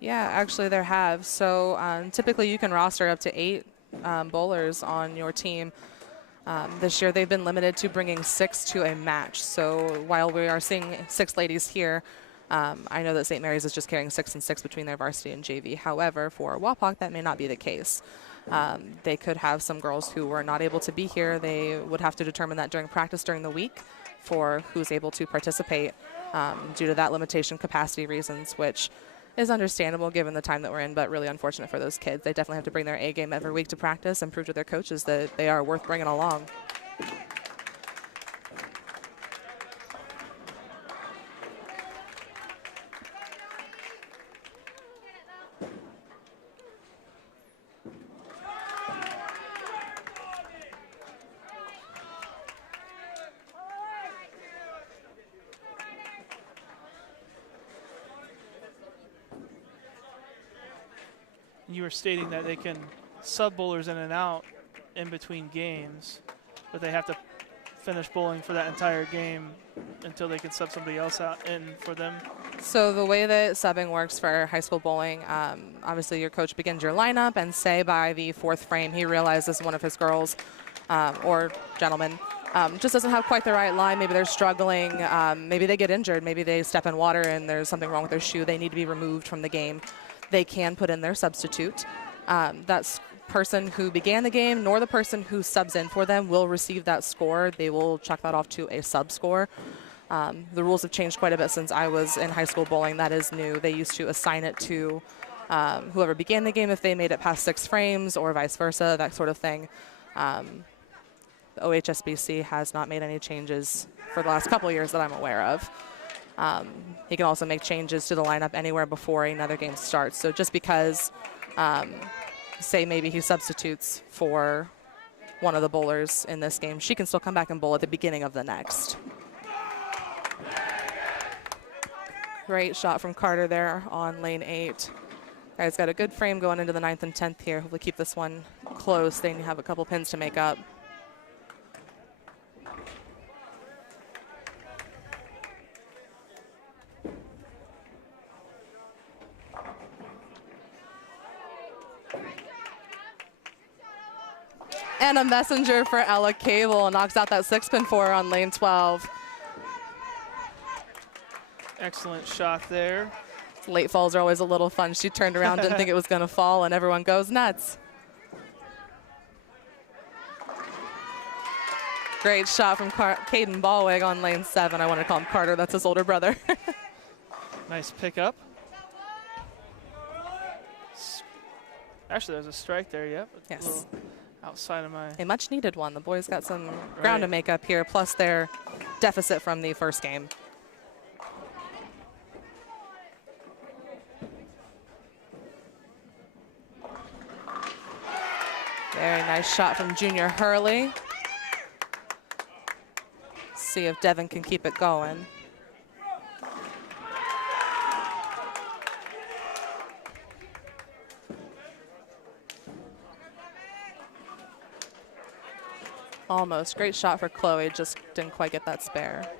Yeah, actually there have. So typically you can roster up to 8 bowlers on your team. This year they've been limited to bringing 6 to a match. So while we are seeing 6 ladies here, I know that St. Mary's is just carrying 6 and 6 between their varsity and JV. However, for Wapak, that may not be the case. They could have some girls who were not able to be here. They would have to determine that during practice during the week for who's able to participate due to that limitation capacity reasons, which is understandable given the time that we're in, but really unfortunate for those kids. They definitely have to bring their A game every week to practice and prove to their coaches that they are worth bringing along. You were stating that they can sub bowlers in and out in between games, but they have to finish bowling for that entire game until they can sub somebody else out in for them. So the way that subbing works for high school bowling, obviously your coach begins your lineup, and say by the 4th frame he realizes one of his girls or gentlemen just doesn't have quite the right line. Maybe they're struggling, maybe they get injured, maybe they step in water and there's something wrong with their shoe, they need to be removed from the game. They can put in their substitute. That person who began the game nor the person who subs in for them will receive that score. They will chuck that off to a sub score. The rules have changed quite a bit since I was in high school bowling. That is new. They used to assign it to whoever began the game if they made it past 6 frames or vice versa, that sort of thing. The OHSBC has not made any changes for the last couple of years that I'm aware of. He can also make changes to the lineup anywhere before another game starts. So just because, say maybe he substitutes for one of the bowlers in this game, she can still come back and bowl at the beginning of the next. Great shot from Carter there on lane 8. Guys got a good frame going into the 9th and 10th here. Hopefully keep this one close. They have a couple pins to make up. And a messenger for Ella Cable. Knocks out that 6-pin for her on lane 12. Excellent shot there. Late falls are always a little fun. She turned around, didn't think it was going to fall, and everyone goes nuts. Great shot from Caden Ballwig on lane 7. I want to call him Carter. That's his older brother. Nice pickup. Actually, there's a strike there, yep. Yes. A little outside of my... A much needed one. The boys got some ground to make up here, plus their deficit from the first game. Very nice shot from Junior Hurley. See if Devin can keep it going. Almost. Great shot for Chloe, just didn't quite get that spare.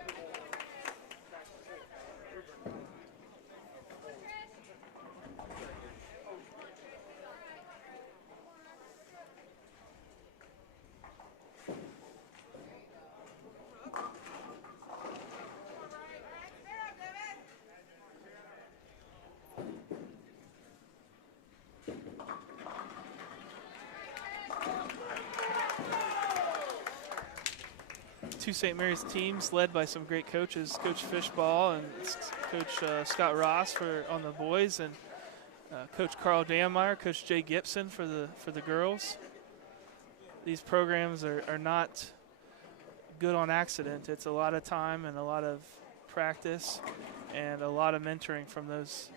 Two St. Mary's teams led by some great coaches, Coach Fishball and Coach Scott Ross on the boys, and Coach Carl Danmeyer, Coach Jay Gibson for the girls. These programs are not good on accident. It's a lot of time and a lot of practice and a lot of mentoring from those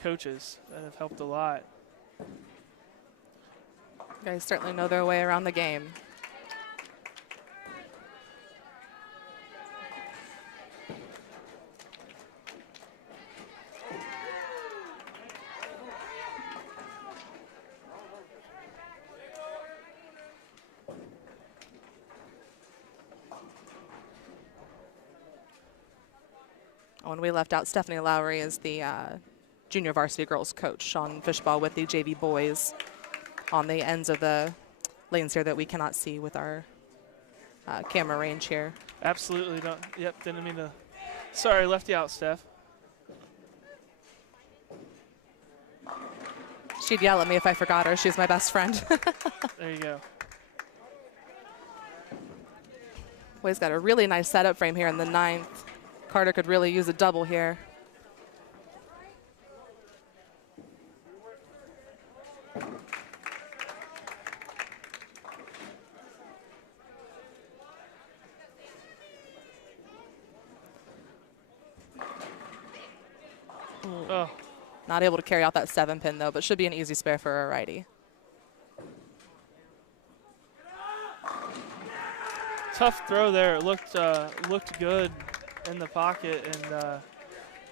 coaches that have helped a lot. Guys certainly know their way around the game. When we left out, Stephanie Lowry is the junior varsity girls coach. Sean Fishball with the JV boys on the ends of the lanes here that we cannot see with our camera range here. Absolutely. Yep, didn't mean to. Sorry, left you out, Steph. She'd yell at me if I forgot her. She's my best friend. There you go. Boys got a really nice setup frame here in the 9th. Carter could really use a double here. Oh. Not able to carry out that 7-pin though, but should be an easy spare for a righty. Tough throw there. It looked good in the pocket, and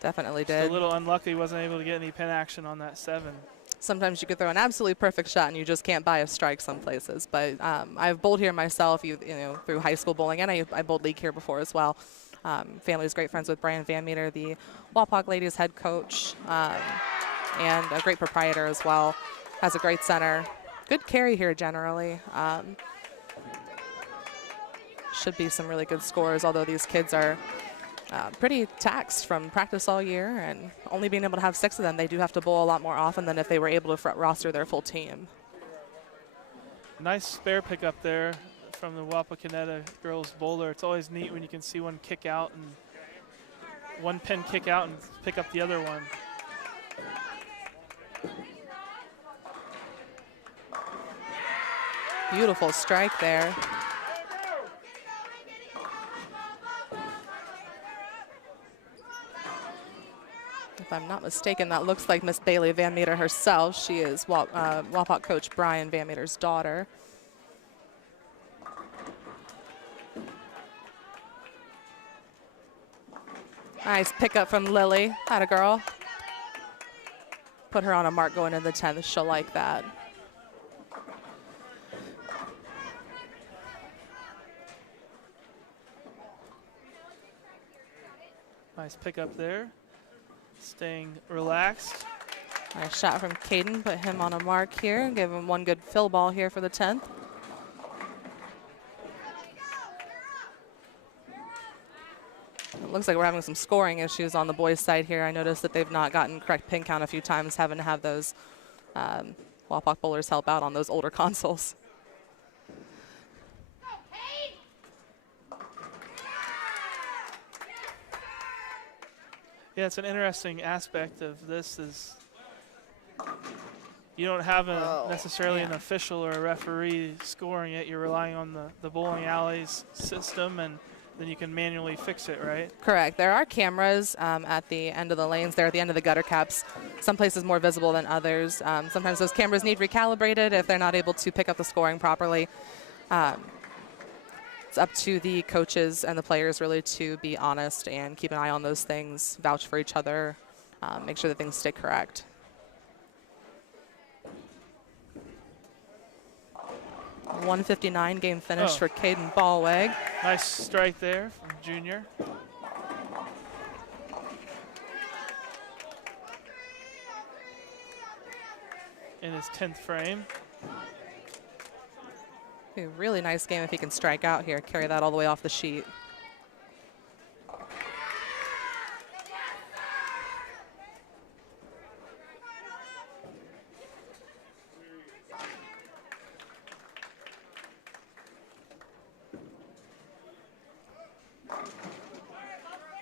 definitely just did. a little unlucky. Wasn't able to get any pin action on that 7. Sometimes you could throw an absolutely perfect shot and you just can't buy a strike some places. But I've bowled here myself, you know, through high school bowling, and I bowled league here before as well. Family's great friends with Brian Van Meter, the Wapak ladies head coach, and a great proprietor as well. Has a great center. Good carry here generally. Should be some really good scores, although these kids are pretty taxed from practice all year, and only being able to have 6 of them, they do have to bowl a lot more often than if they were able to front roster their full team. Nice spare pickup there from the Wapakoneta girls bowler. It's always neat when you can see one kick out and one pin kick out and pick up the other one. Beautiful strike there. If I'm not mistaken, that looks like Miss Bailey Van Meter herself. She is Wapak coach Brian Van Meter's daughter. Nice pickup from Lily. Atta girl. Put her on a mark going into the 10th. She'll like that. Nice pickup there. Staying relaxed. Nice shot from Caden. Put him on a mark here. Give him one good fill ball here for the 10th. It looks like we're having some scoring issues on the boys' side here. I noticed that they've not gotten correct pin count a few times, having to have those Wapak bowlers help out on those older consoles. Yeah, it's an interesting aspect of this is you don't have necessarily an official or a referee scoring it. You're relying on the bowling alleys system, and then you can manually fix it, right? Correct. There are cameras at the end of the lanes there, at the end of the gutter caps. Some places more visible than others. Sometimes those cameras need recalibrated if they're not able to pick up the scoring properly. It's up to the coaches and the players really to be honest and keep an eye on those things, vouch for each other, make sure that things stay correct. .159 game finish for Caden Ballweg. Nice strike there from Junior. In his 10th frame. A really nice game if he can strike out here, carry that all the way off the sheet.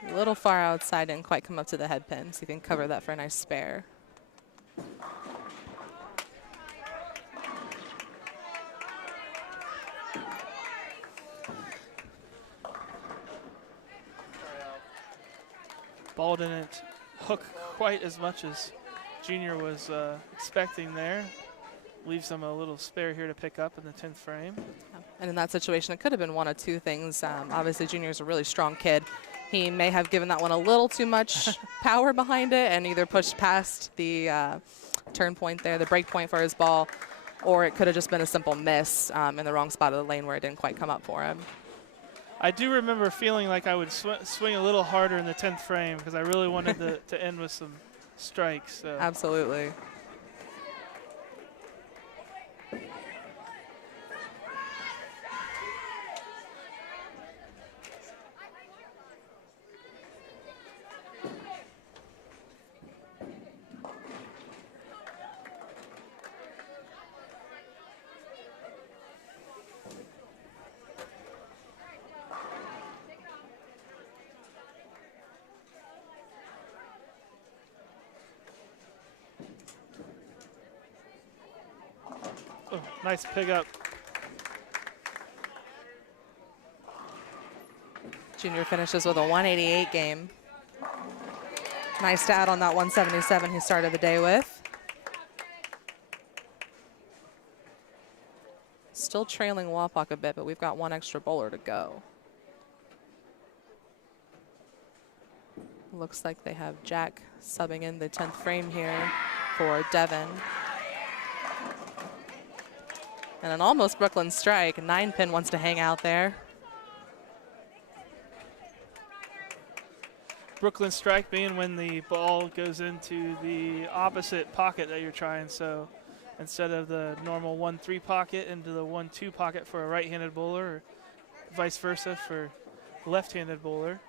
A little far outside, didn't quite come up to the head pin, so you can cover that for a nice spare. Ball didn't hook quite as much as Junior was expecting there. Leaves them a little spare here to pick up in the 10th frame. And in that situation, it could have been one of two things. Obviously, Junior's a really strong kid. He may have given that one a little too much power behind it and either pushed past the turn point there, the break point for his ball, or it could have just been a simple miss in the wrong spot of the lane where it didn't quite come up for him. I do remember feeling like I would swing a little harder in the 10th frame because I really wanted to end with some strikes. So. Absolutely. Oh, nice pickup. Junior finishes with a 188 game. Nice to add on that 177 he started the day with. Still trailing Wapak a bit, but we've got one extra bowler to go. Looks like they have Jack subbing in the 10th frame here for Devin. And an almost Brooklyn strike. 9-pin wants to hang out there. Brooklyn strike being when the ball goes into the opposite pocket that you're trying. So instead of the normal 1-3 pocket into the 1-2 pocket for a right-handed bowler, or vice versa for left-handed bowler.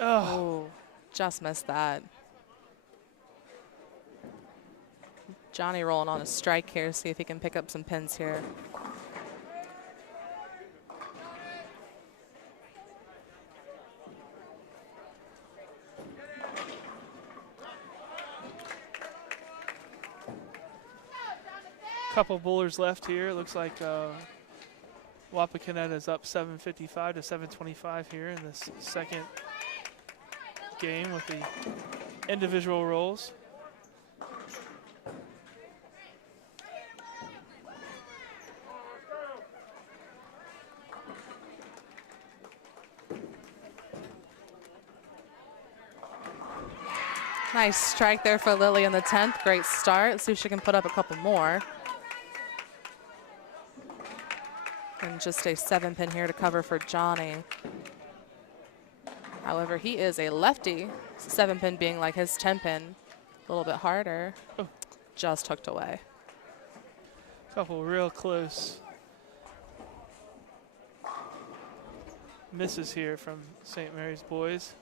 Oh, just missed that. Johnny rolling on a strike here, see if he can pick up some pins here. Couple bowlers left here. It looks like Wapakoneta is up 755 to 725 here in this second game with the individual rolls. Nice strike there for Lily in the 10th. Great start. Let's see if she can put up a couple more. And just a 7-pin here to cover for Johnny. However, he is a lefty. 7-pin being like his 10-pin. A little bit harder. Oh. Just hooked away. Couple real close misses here from St. Mary's boys.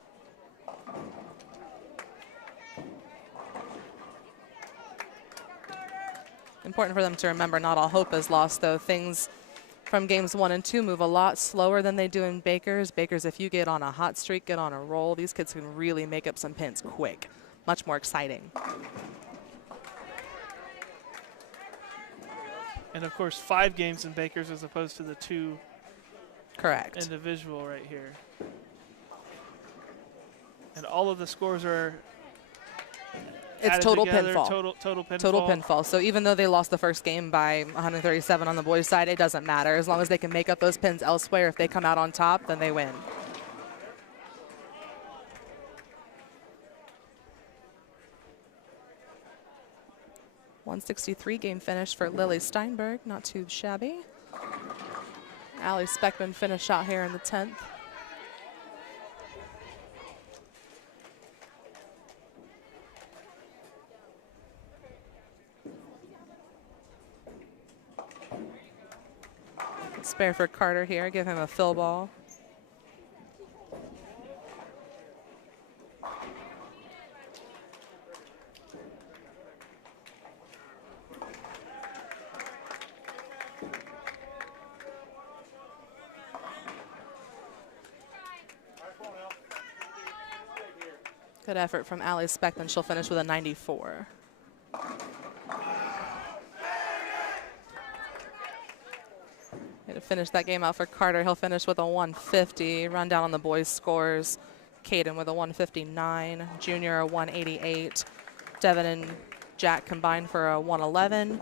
Important for them to remember not all hope is lost, though. Things from games 1 and 2 move a lot slower than they do in Bakers. Bakers, if you get on a hot streak, get on a roll, these kids can really make up some pins quick. Much more exciting. And of course, 5 games in Bakers as opposed to the 2 Correct. individual right here. And all of the scores are It's total together, pinfall. Total pinfall. Total pinfall. So even though they lost the first game by 137 on the boys' side, it doesn't matter. As long as they can make up those pins elsewhere, if they come out on top, then they win. .163 game finish for Lily Steinberg. Not too shabby. Allie Speckman finished out here in the 10th. Spare for Carter here, give him a fill ball. Good effort from Allie Speckman. She'll finish with a 94. To finish that game out for Carter, he'll finish with a 150. Run down on the boys' scores. Caden with a 159. Junior a 188. Devin and Jack combined for a 111.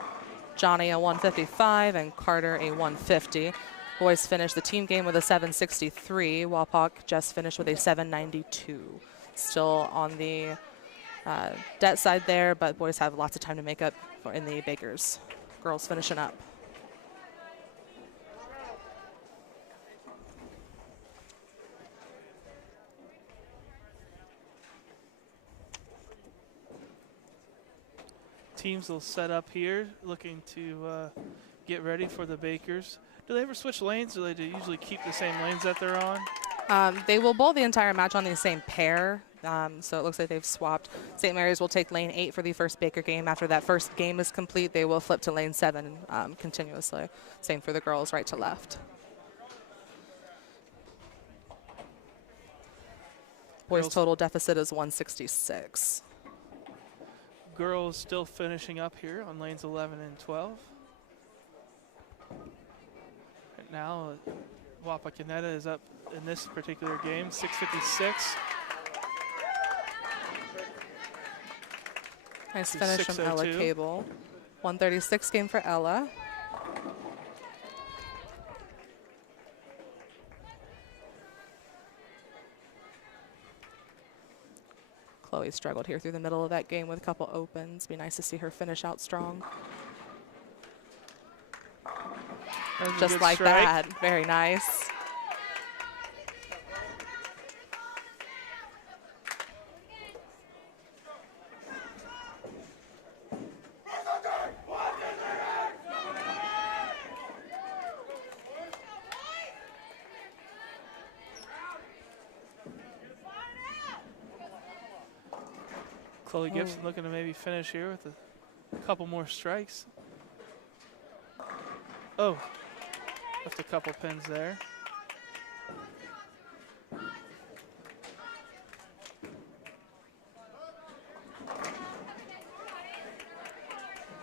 Johnny a 155 and Carter a 150. Boys finished the team game with a 763. Wapak just finished with a 792. Still on the debt side there, but boys have lots of time to make up for in the Bakers. Girls finishing up. Teams will set up here, looking to get ready for the Bakers. Do they ever switch lanes, or do they usually keep the same lanes that they're on? They will bowl the entire match on the same pair, so it looks like they've swapped. St. Mary's will take lane 8 for the first Baker game. After that first game is complete, they will flip to lane 7 continuously. Same for the girls, right to left. Boys' total deficit is 166. Girls still finishing up here on lanes 11 and 12. Right now, Wapakoneta is up in this particular game, 656. Nice finish from Ella 602. Cable. 136 game for Ella. Chloe struggled here through the middle of that game with a couple opens. Be nice to see her finish out strong. That was a Just good like strike. that. Very nice. Chloe Gibson looking to maybe finish here with a couple more strikes. Oh, left a couple pins there.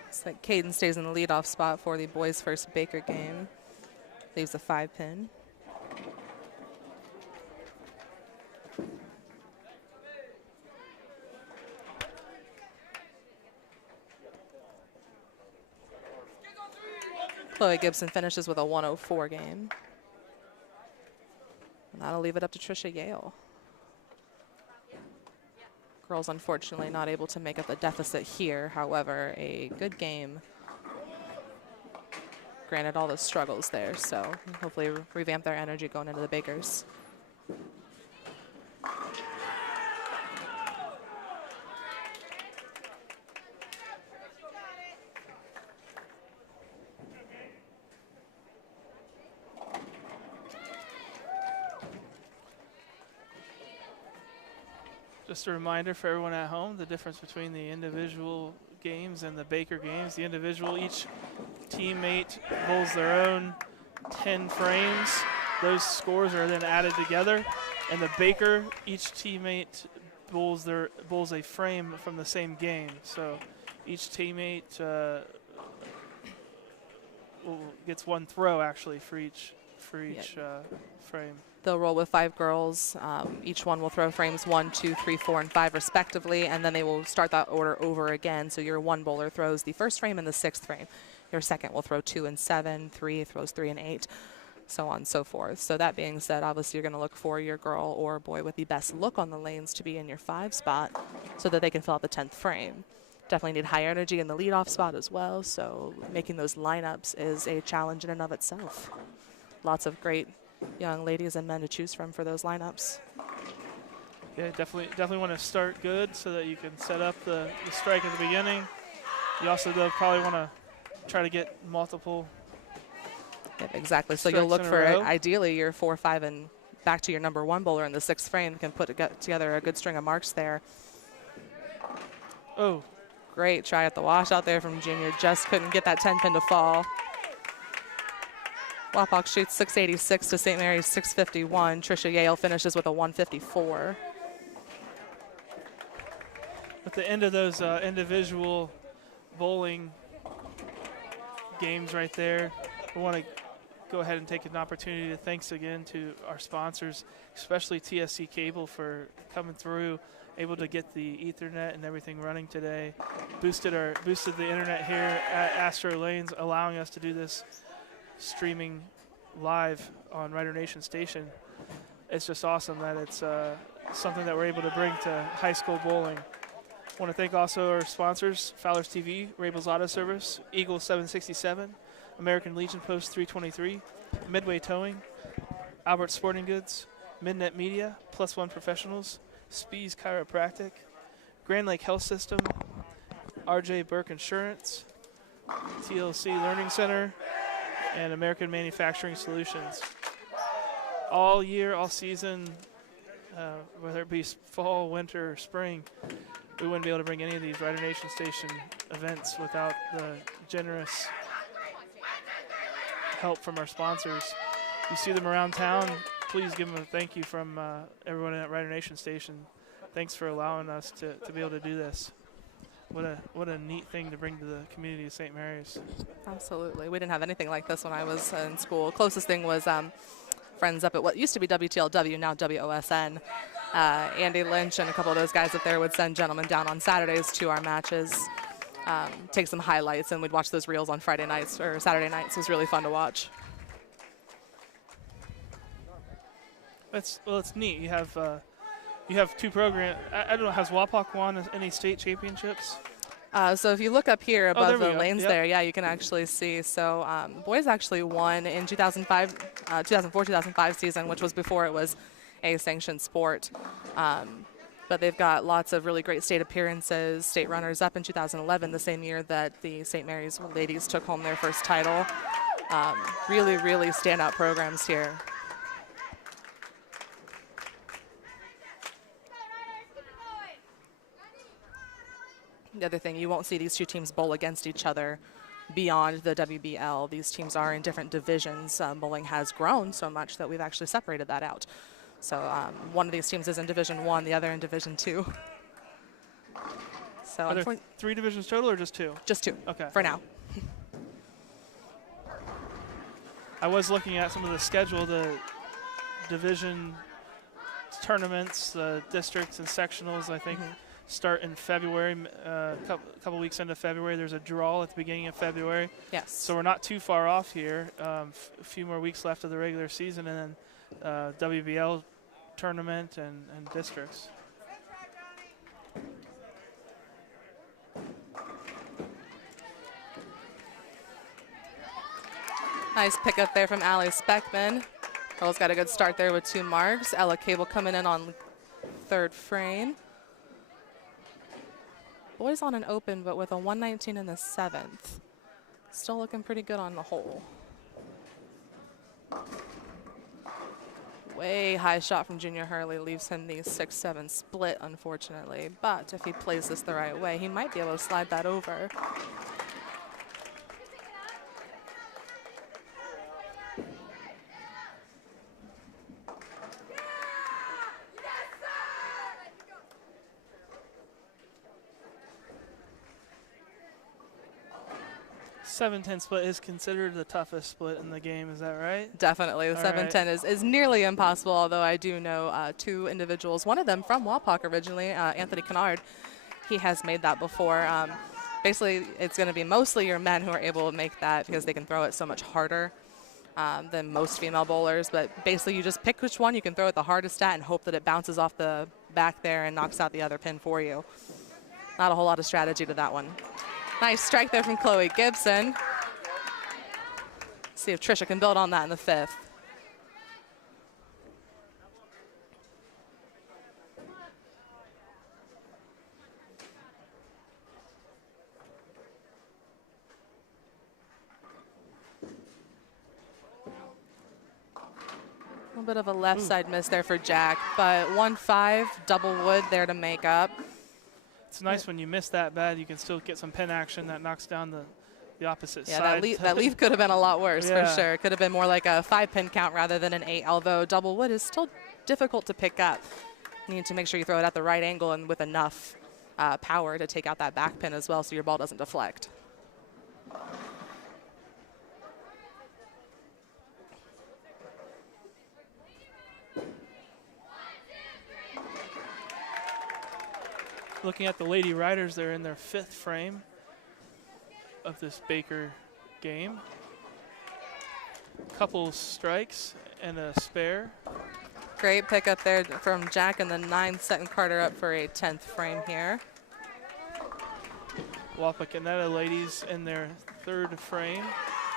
Looks like Caden stays in the leadoff spot for the boys' first Baker game. Leaves a 5-pin. Chloe Gibson finishes with a 104 game. And that'll leave it up to Trisha Yale. Girls unfortunately not able to make up the deficit here. However, a good game. Granted all the struggles there, so hopefully revamp their energy going into the Bakers. Just a reminder for everyone at home, the difference between the individual games and the Baker games. The individual, each teammate bowls their own 10 frames. Those scores are then added together. And the Baker, each teammate bowls a frame from the same game. So each teammate gets one throw actually for each frame. They'll roll with 5 girls. Each one will throw frames 1, 2, 3, 4, and 5 respectively, and then they will start that order over again. So your one bowler throws the first frame and the 6th frame. Your second will throw 2 and 7, 3 throws 3 and 8, so on and so forth. So that being said, obviously you're going to look for your girl or boy with the best look on the lanes to be in your 5 spot so that they can fill out the 10th frame. Definitely need high energy in the leadoff spot as well, so making those lineups is a challenge in and of itself. Lots of great young ladies and men to choose from for those lineups. Yeah, definitely want to start good so that you can set up the strike at the beginning. You also though probably want to try to get multiple. Yep, exactly. So you'll look for ideally your 4, 5, and back to your number 1 bowler in the 6th frame can put together a good string of marks there. Oh, great try at the washout there from Junior. Just couldn't get that 10 pin to fall. Wapak shoots 686 to St. Mary's 651. Trisha Yale finishes with a 154. At the end of those individual bowling games right there, we want to go ahead and take an opportunity to thanks again to our sponsors, especially TSC Cable for coming through, able to get the Ethernet and everything running today. Boosted the internet here at Astro Lanes, allowing us to do this streaming live on Rider Nation Station. It's just awesome that it's something that we're able to bring to high school bowling. I want to thank also our sponsors, Fowler's TV, Rabel's Auto Service, Eagle 767, American Legion Post 323, Midway Towing, Albert Sporting Goods, Midnet Media, Plus One Professionals, Spees Chiropractic, Grand Lake Health System, RJ Burke Insurance, TLC Learning Center, and American Manufacturing Solutions. All year, all season, whether it be fall, winter, or spring, we wouldn't be able to bring any of these Rider Nation Station events without the generous help from our sponsors. You see them around town, please give them a thank you from everyone at Rider Nation Station. Thanks for allowing us to be able to do this. What a neat thing to bring to the community of St. Mary's. Absolutely. We didn't have anything like this when I was in school. Closest thing was friends up at what used to be WTLW, now WOSN. Andy Lynch and a couple of those guys up there would send gentlemen down on Saturdays to our matches, take some highlights, and we'd watch those reels on Friday nights or Saturday nights. It was really fun to watch. It's neat. You have 2 programs. I don't know, has Wapak won any state championships? So if you look up here above the go. lanes there, yeah, you can actually see. So boys actually won in 2004-2005 season, which was before it was a sanctioned sport. But they've got lots of really great state appearances, state runners-up in 2011, the same year that the St. Mary's ladies took home their first title. Really, really standout programs here. the other thing, you won't see these two teams bowl against each other beyond the WBL. These teams are in different divisions. Bowling has grown so much that we've actually separated that out. So one of these teams is in Division 1, the other in Division 2. So Are there 3 divisions total or just 2? just 2 Okay. for now. I was looking at some of the schedule, the division tournaments, districts and sectionals, I think, start in February. A couple weeks into February, there's a draw at the beginning of February. Yes. So we're not too far off here. A few more weeks left of the regular season, and then WBL tournament and districts. Nice pickup there from Allie Speckman. Girls got a good start there with 2 marks. Ella Cable coming in on 3rd frame. Boys on an open, but with a 119 in the 7th. Still looking pretty good on the whole. Way high shot from Junior Hurley leaves him the 6-7 split, unfortunately. But if he plays this the right way, he might be able to slide that over. The 7-10 split is considered the toughest split in the game, is that right? Definitely. The All 7-10 is nearly impossible, although I do know 2 individuals, one of them from Wapak originally, Anthony Kennard. He has made that before. Basically, it's going to be mostly your men who are able to make that because they can throw it so much harder than most female bowlers. But basically, you just pick which one you can throw it the hardest at and hope that it bounces off the back there and knocks out the other pin for you. Not a whole lot of strategy to that one. Nice strike there from Chloe Gibson. See if Trisha can build on that in the 5th. A little bit of a left side miss there for Jack, but 1-5, double wood there to make up. It's nice when you miss that bad, you can still get some pin action that knocks down the opposite Yeah, side. that leaf could have been a lot worse Yeah. for sure. It could have been more like a 5-pin count rather than an 8, although double wood is still difficult to pick up. You need to make sure you throw it at the right angle and with enough power to take out that back pin as well so your ball doesn't deflect. Looking at the Lady Riders, they're in their 5th frame of this Baker game. Couple strikes and a spare. Great pickup there from Jack in the 9th, setting Carter up for a 10th frame here. Wapakoneta ladies in their 3rd frame.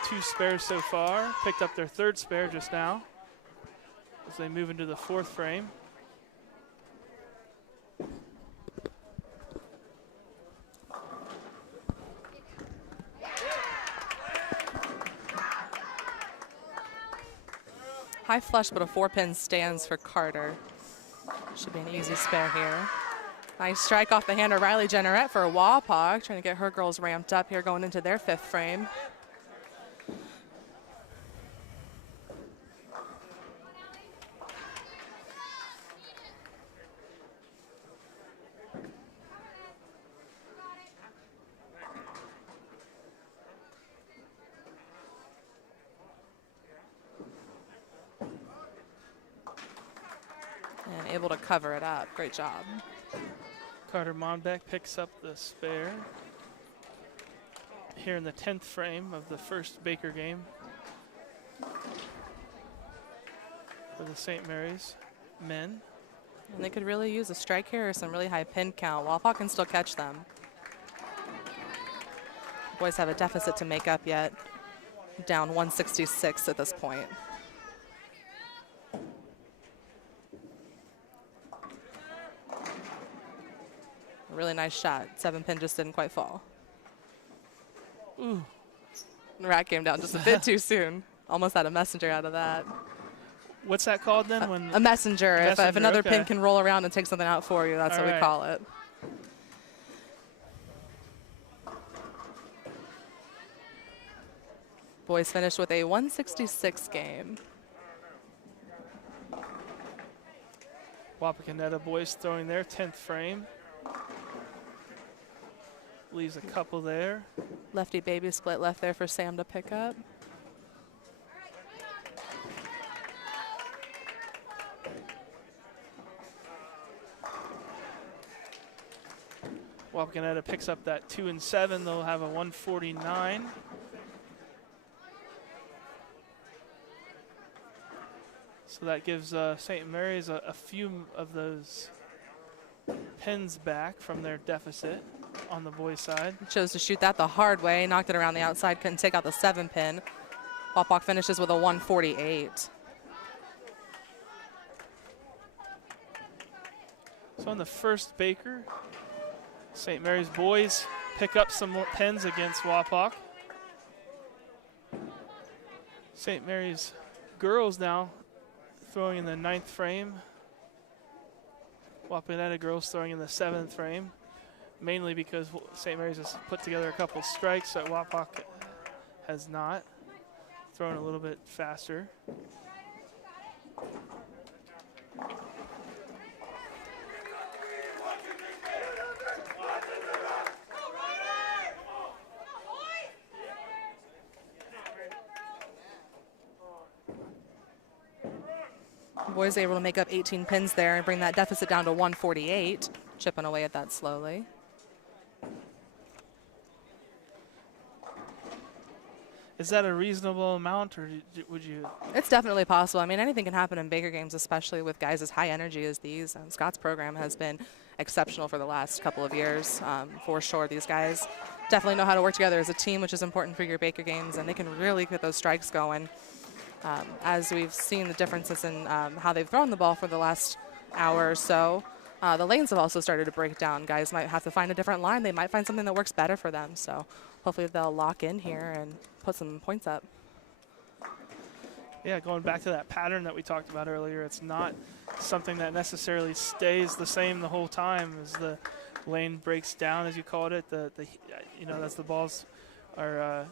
2 spares so far. Picked up their 3rd spare just now as they move into the 4th frame. High flush, but a 4-pin stands for Carter. Should be an easy spare here. Nice strike off the hand of Riley Jenneret for a Wapak, trying to get her girls ramped up here going into their 5th frame. And able to cover it up. Great job. Carter Monbeck picks up the spare here in the 10th frame of the first Baker game for the St. Mary's men. And they could really use a strike here or some really high pin count. Wapak can still catch them. Boys have a deficit to make up yet. Down 166 at this point. Really nice shot. 7-pin just didn't quite fall. Ooh. The rack came down just a bit too soon. Almost had a messenger out of that. What's that called then? When A messenger. If another okay. pin can roll around and take something out for you, that's All what right. we call it. Boys finished with a 166 game. Wapakoneta boys throwing their 10th frame. Leaves a couple there. Lefty baby split left there for Sam to pick up. Wapakoneta picks up that 2 and 7. They'll have a 149. So that gives St. Mary's a few of those pins back from their deficit on the boys' side. Chose to shoot that the hard way, knocked it around the outside, couldn't take out the 7 pin. Wapak finishes with a 148. So on the first Baker, St. Mary's boys pick up some more pins against Wapak. St. Mary's girls now throwing in the 9th frame. Wapakoneta girls throwing in the 7th frame, mainly because St. Mary's has put together a couple strikes that Wapak has not. Thrown a little bit faster. Boys able to make up 18 pins there and bring that deficit down to 148, chipping away at that slowly. Is that a reasonable amount, or would you? It's definitely possible. I mean, anything can happen in Baker games, especially with guys as high energy as these. Scott's program has been exceptional for the last couple of years, for sure. These guys definitely know how to work together as a team, which is important for your Baker games, and they can really get those strikes going. As we've seen the differences in how they've thrown the ball for the last hour or so, the lanes have also started to break down. Guys might have to find a different line. They might find something that works better for them. So hopefully they'll lock in here and put some points up. Yeah, going back to that pattern that we talked about earlier, it's not something that necessarily stays the same the whole time as the lane breaks down, as you called it. As the balls are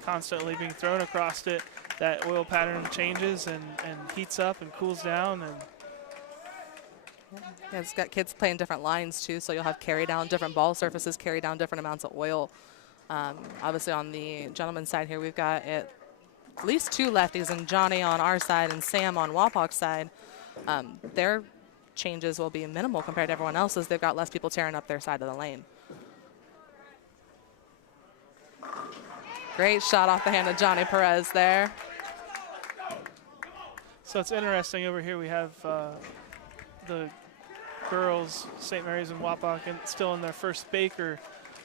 constantly being thrown across it, that oil pattern changes and heats up and cools down. And yeah, it's got kids playing different lines too, so you'll have carry down different ball surfaces, carry down different amounts of oil. Obviously on the gentleman's side here, we've got at least 2 lefties, and Johnny on our side and Sam on Wapak's side. Their changes will be minimal compared to everyone else's. They've got less people tearing up their side of the lane. Great shot off the hand of Johnny Perez there. so it's interesting over here. We have the girls, St. Mary's and Wapak, and still in their first Baker.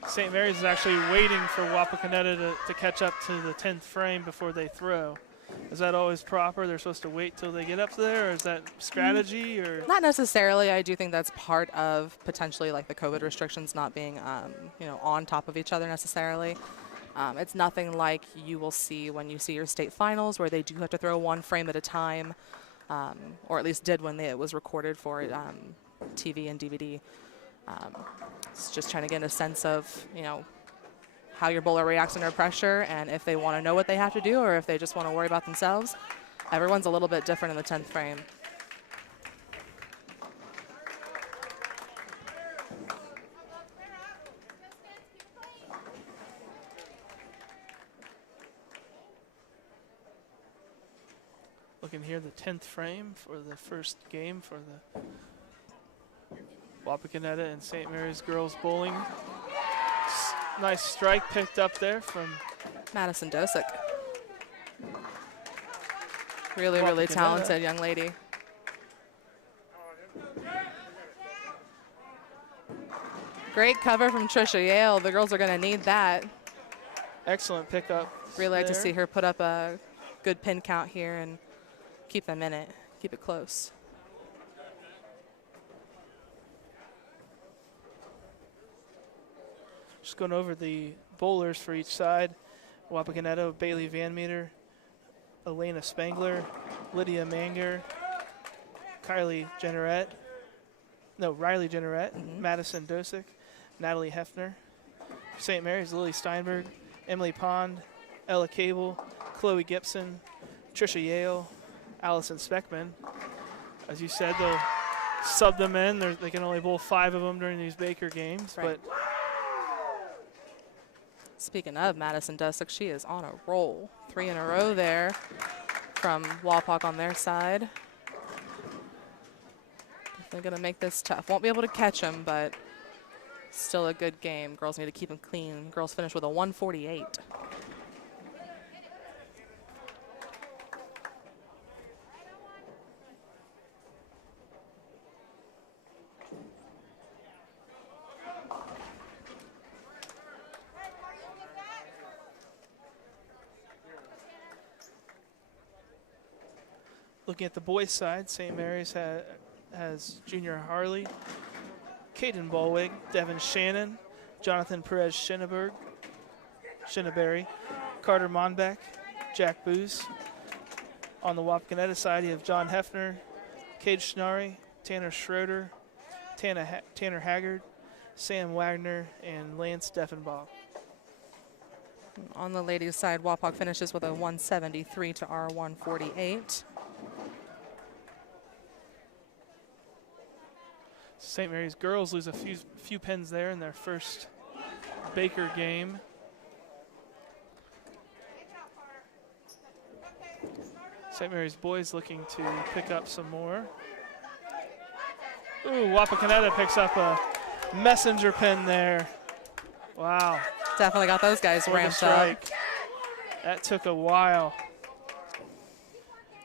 St. Mary's is actually waiting for Wapakoneta to catch up to the 10th frame before they throw. Is that always proper? They're supposed to wait till they get up there, or is that strategy? Or not necessarily. I do think that's part of potentially like the COVID restrictions not being, on top of each other necessarily. It's nothing like you will see when you see your state finals, where they do have to throw 1 frame at a time, or at least did when it was recorded for TV and DVD. It's just trying to get a sense of, how your bowler reacts under pressure, and if they want to know what they have to do or if they just want to worry about themselves. Everyone's a little bit different in the 10th frame. looking here, the 10th frame for the first game for the Wapakoneta and St. Mary's girls bowling. Nice strike picked up there from Madison Dosick. Really talented young lady. Great cover from Trisha Yale. The girls are going to need that. Excellent pickup. Really like to see her put up a good pin count here and keep them in it, keep it close. Just going over the bowlers for each side. Wapakoneta, Bailey Van Meter, Elena Spangler, Lydia Manger, Riley Jenneret, Madison Dosick, Natalie Hefner. St. Mary's, Lily Steinberg, Emily Pond, Ella Cable, Chloe Gibson, Trisha Yale, Allison Speckman. As you said, they'll sub them in. They can only bowl 5 of them during these Baker games. Right. But speaking of Madison Dusick, she is on a roll. 3 in a row there from Wapak on their side. Definitely going to make this tough. Won't be able to catch them, but still a good game. Girls need to keep them clean. Girls finish with a 148. looking at the boys' side, St. Mary's has Junior Harley, Caden Ballwig, Devin Shannon, Jonathan Perez Shinneberry, Carter Monbeck, Jack Booz. On the Wapakoneta side, you have John Hefner, Cade Schnarry, Tanner Schroeder, Tanner Haggard, Sam Wagner, and Lance Deffenbach. On the ladies' side, Wapak finishes with a 173 to our 148. St. Mary's girls lose a few pins there in their first Baker game. St. Mary's boys looking to pick up some more. Ooh, Wapakoneta picks up a messenger pin there. Wow. Definitely got those guys ramped up. That took a while.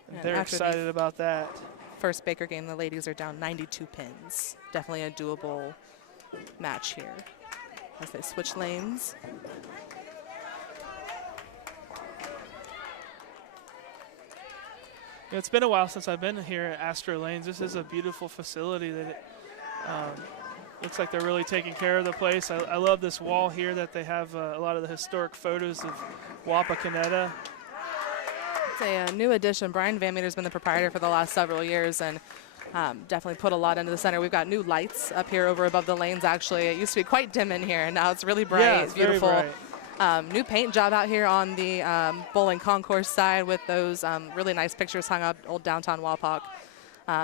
And they're excited about that. First Baker game, the ladies are down 92 pins. Definitely a doable match here as they switch lanes. It's been a while since I've been here at Astro Lanes. This is a beautiful facility that looks like they're really taking care of the place. I love this wall here that they have a lot of the historic photos of Wapakoneta. It's a new addition. Brian Van Meter's been the proprietor for the last several years and definitely put a lot into the center. We've got new lights up here over above the lanes, actually. It used to be quite dim in here, and now it's really bright. Yeah, it's beautiful. very bright. New paint job out here on the bowling concourse side with those really nice pictures hung up, old downtown Wapak.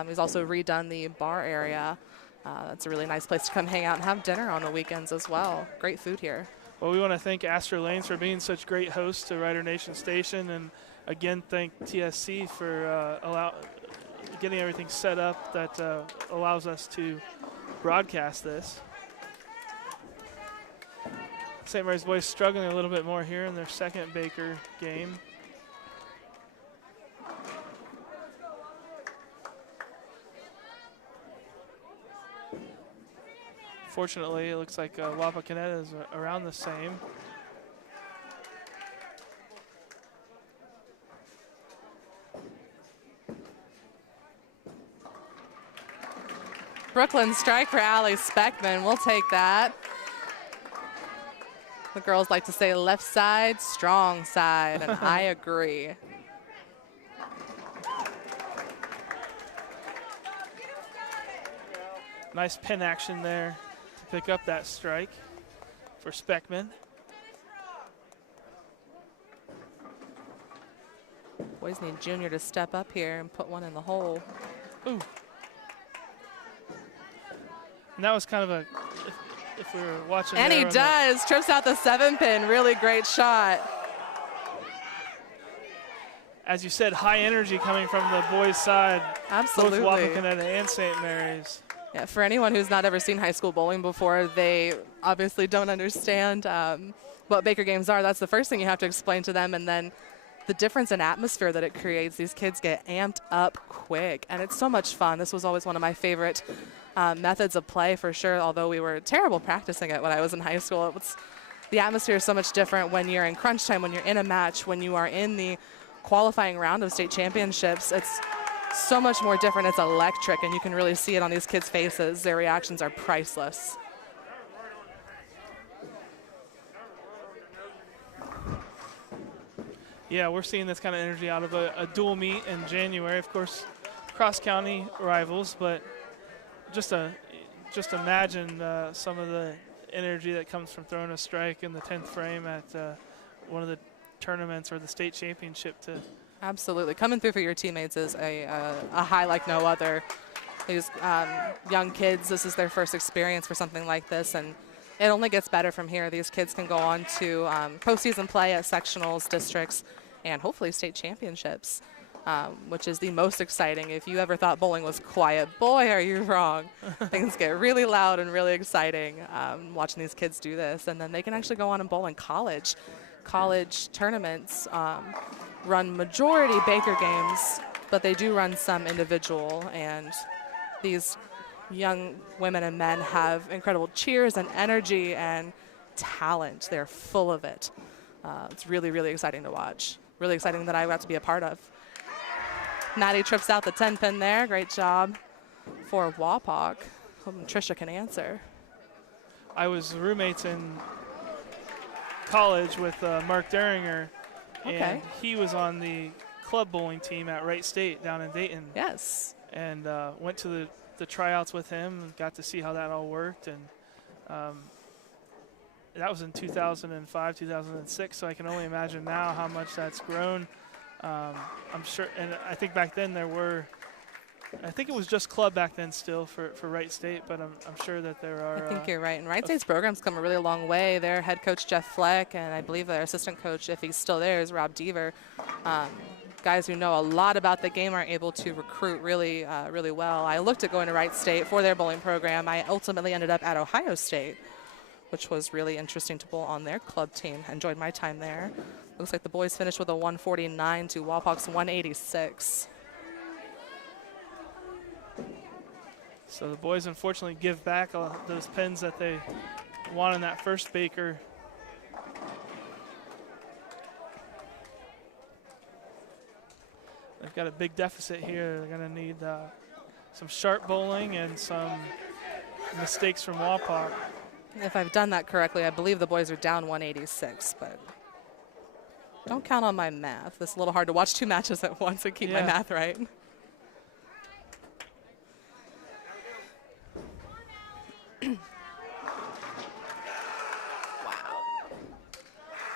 He's also redone the bar area. That's a really nice place to come hang out and have dinner on the weekends as well. Great food here. Well, we want to thank Astro Lanes for being such great hosts to Rider Nation Station, and again, thank TSC for getting everything set up that allows us to broadcast this. St. Mary's boys struggling a little bit more here in their second Baker game. Fortunately, it looks like Wapakoneta is around the same. Brooklyn strike for Allie Speckman. We'll take that. The girls like to say left side, strong side, and I agree. Nice pin action there to pick up that strike for Speckman. Boys need Junior to step up here and put one in the hole. Ooh. And that was kind of a, if we were watching. And he does, trips out the 7-pin, really great shot. As you said, high energy coming from the boys' side. Absolutely. Both Wapakoneta and St. Mary's. Yeah, for anyone who's not ever seen high school bowling before, they obviously don't understand what Baker games are. That's the first thing you have to explain to them, and then the difference in atmosphere that it creates. These kids get amped up quick, and it's so much fun. This was always one of my favorite methods of play for sure, although we were terrible practicing it when I was in high school. The atmosphere is so much different when you're in crunch time, when you're in a match, when you are in the qualifying round of state championships. It's so much more different. It's electric, and you can really see it on these kids' faces. Their reactions are priceless. Yeah, we're seeing this kind of energy out of a dual meet in January. Of course, cross-county rivals, but just imagine some of the energy that comes from throwing a strike in the 10th frame at one of the tournaments or the state championship to. Absolutely. Coming through for your teammates is a high like no other. These young kids, this is their first experience for something like this, and it only gets better from here. These kids can go on to postseason play at sectionals, districts, and hopefully state championships, which is the most exciting. If you ever thought bowling was quiet, boy, are you wrong. Things get really loud and really exciting watching these kids do this, and then they can actually go on and bowl in college. College tournaments run majority Baker games, but they do run some individual, and these young women and men have incredible cheers and energy and talent. They're full of it. It's really, really exciting to watch. Really exciting that I got to be a part of. Maddie trips out the 10-pin there. Great job for Wapak. Hoping Trisha can answer. I was roommates in college with Mark Deringer, and he was on the club bowling team at Wright State down in Dayton. Yes. And went to the tryouts with him and got to see how that all worked. And that was in 2005, 2006, so I can only imagine now how much that's grown. I'm sure, and I think back then I think it was just club back then still for Wright State, but I'm sure that there are. I think you're right. And Wright State's program's come a really long way. Their head coach, Jeff Fleck, and I believe their assistant coach, if he's still there, is Rob Deaver. Guys who know a lot about the game are able to recruit really, really well. I looked at going to Wright State for their bowling program. I ultimately ended up at Ohio State, which was really interesting to bowl on their club team. Enjoyed my time there. Looks like the boys finished with a 149 to Wapak's 186. So the boys unfortunately give back those pins that they won in that first Baker. They've got a big deficit here. They're going to need some sharp bowling and some mistakes from Wapak. If I've done that correctly, I believe the boys are down 186, but don't count on my math. It's a little hard to watch two matches at once and keep my math right.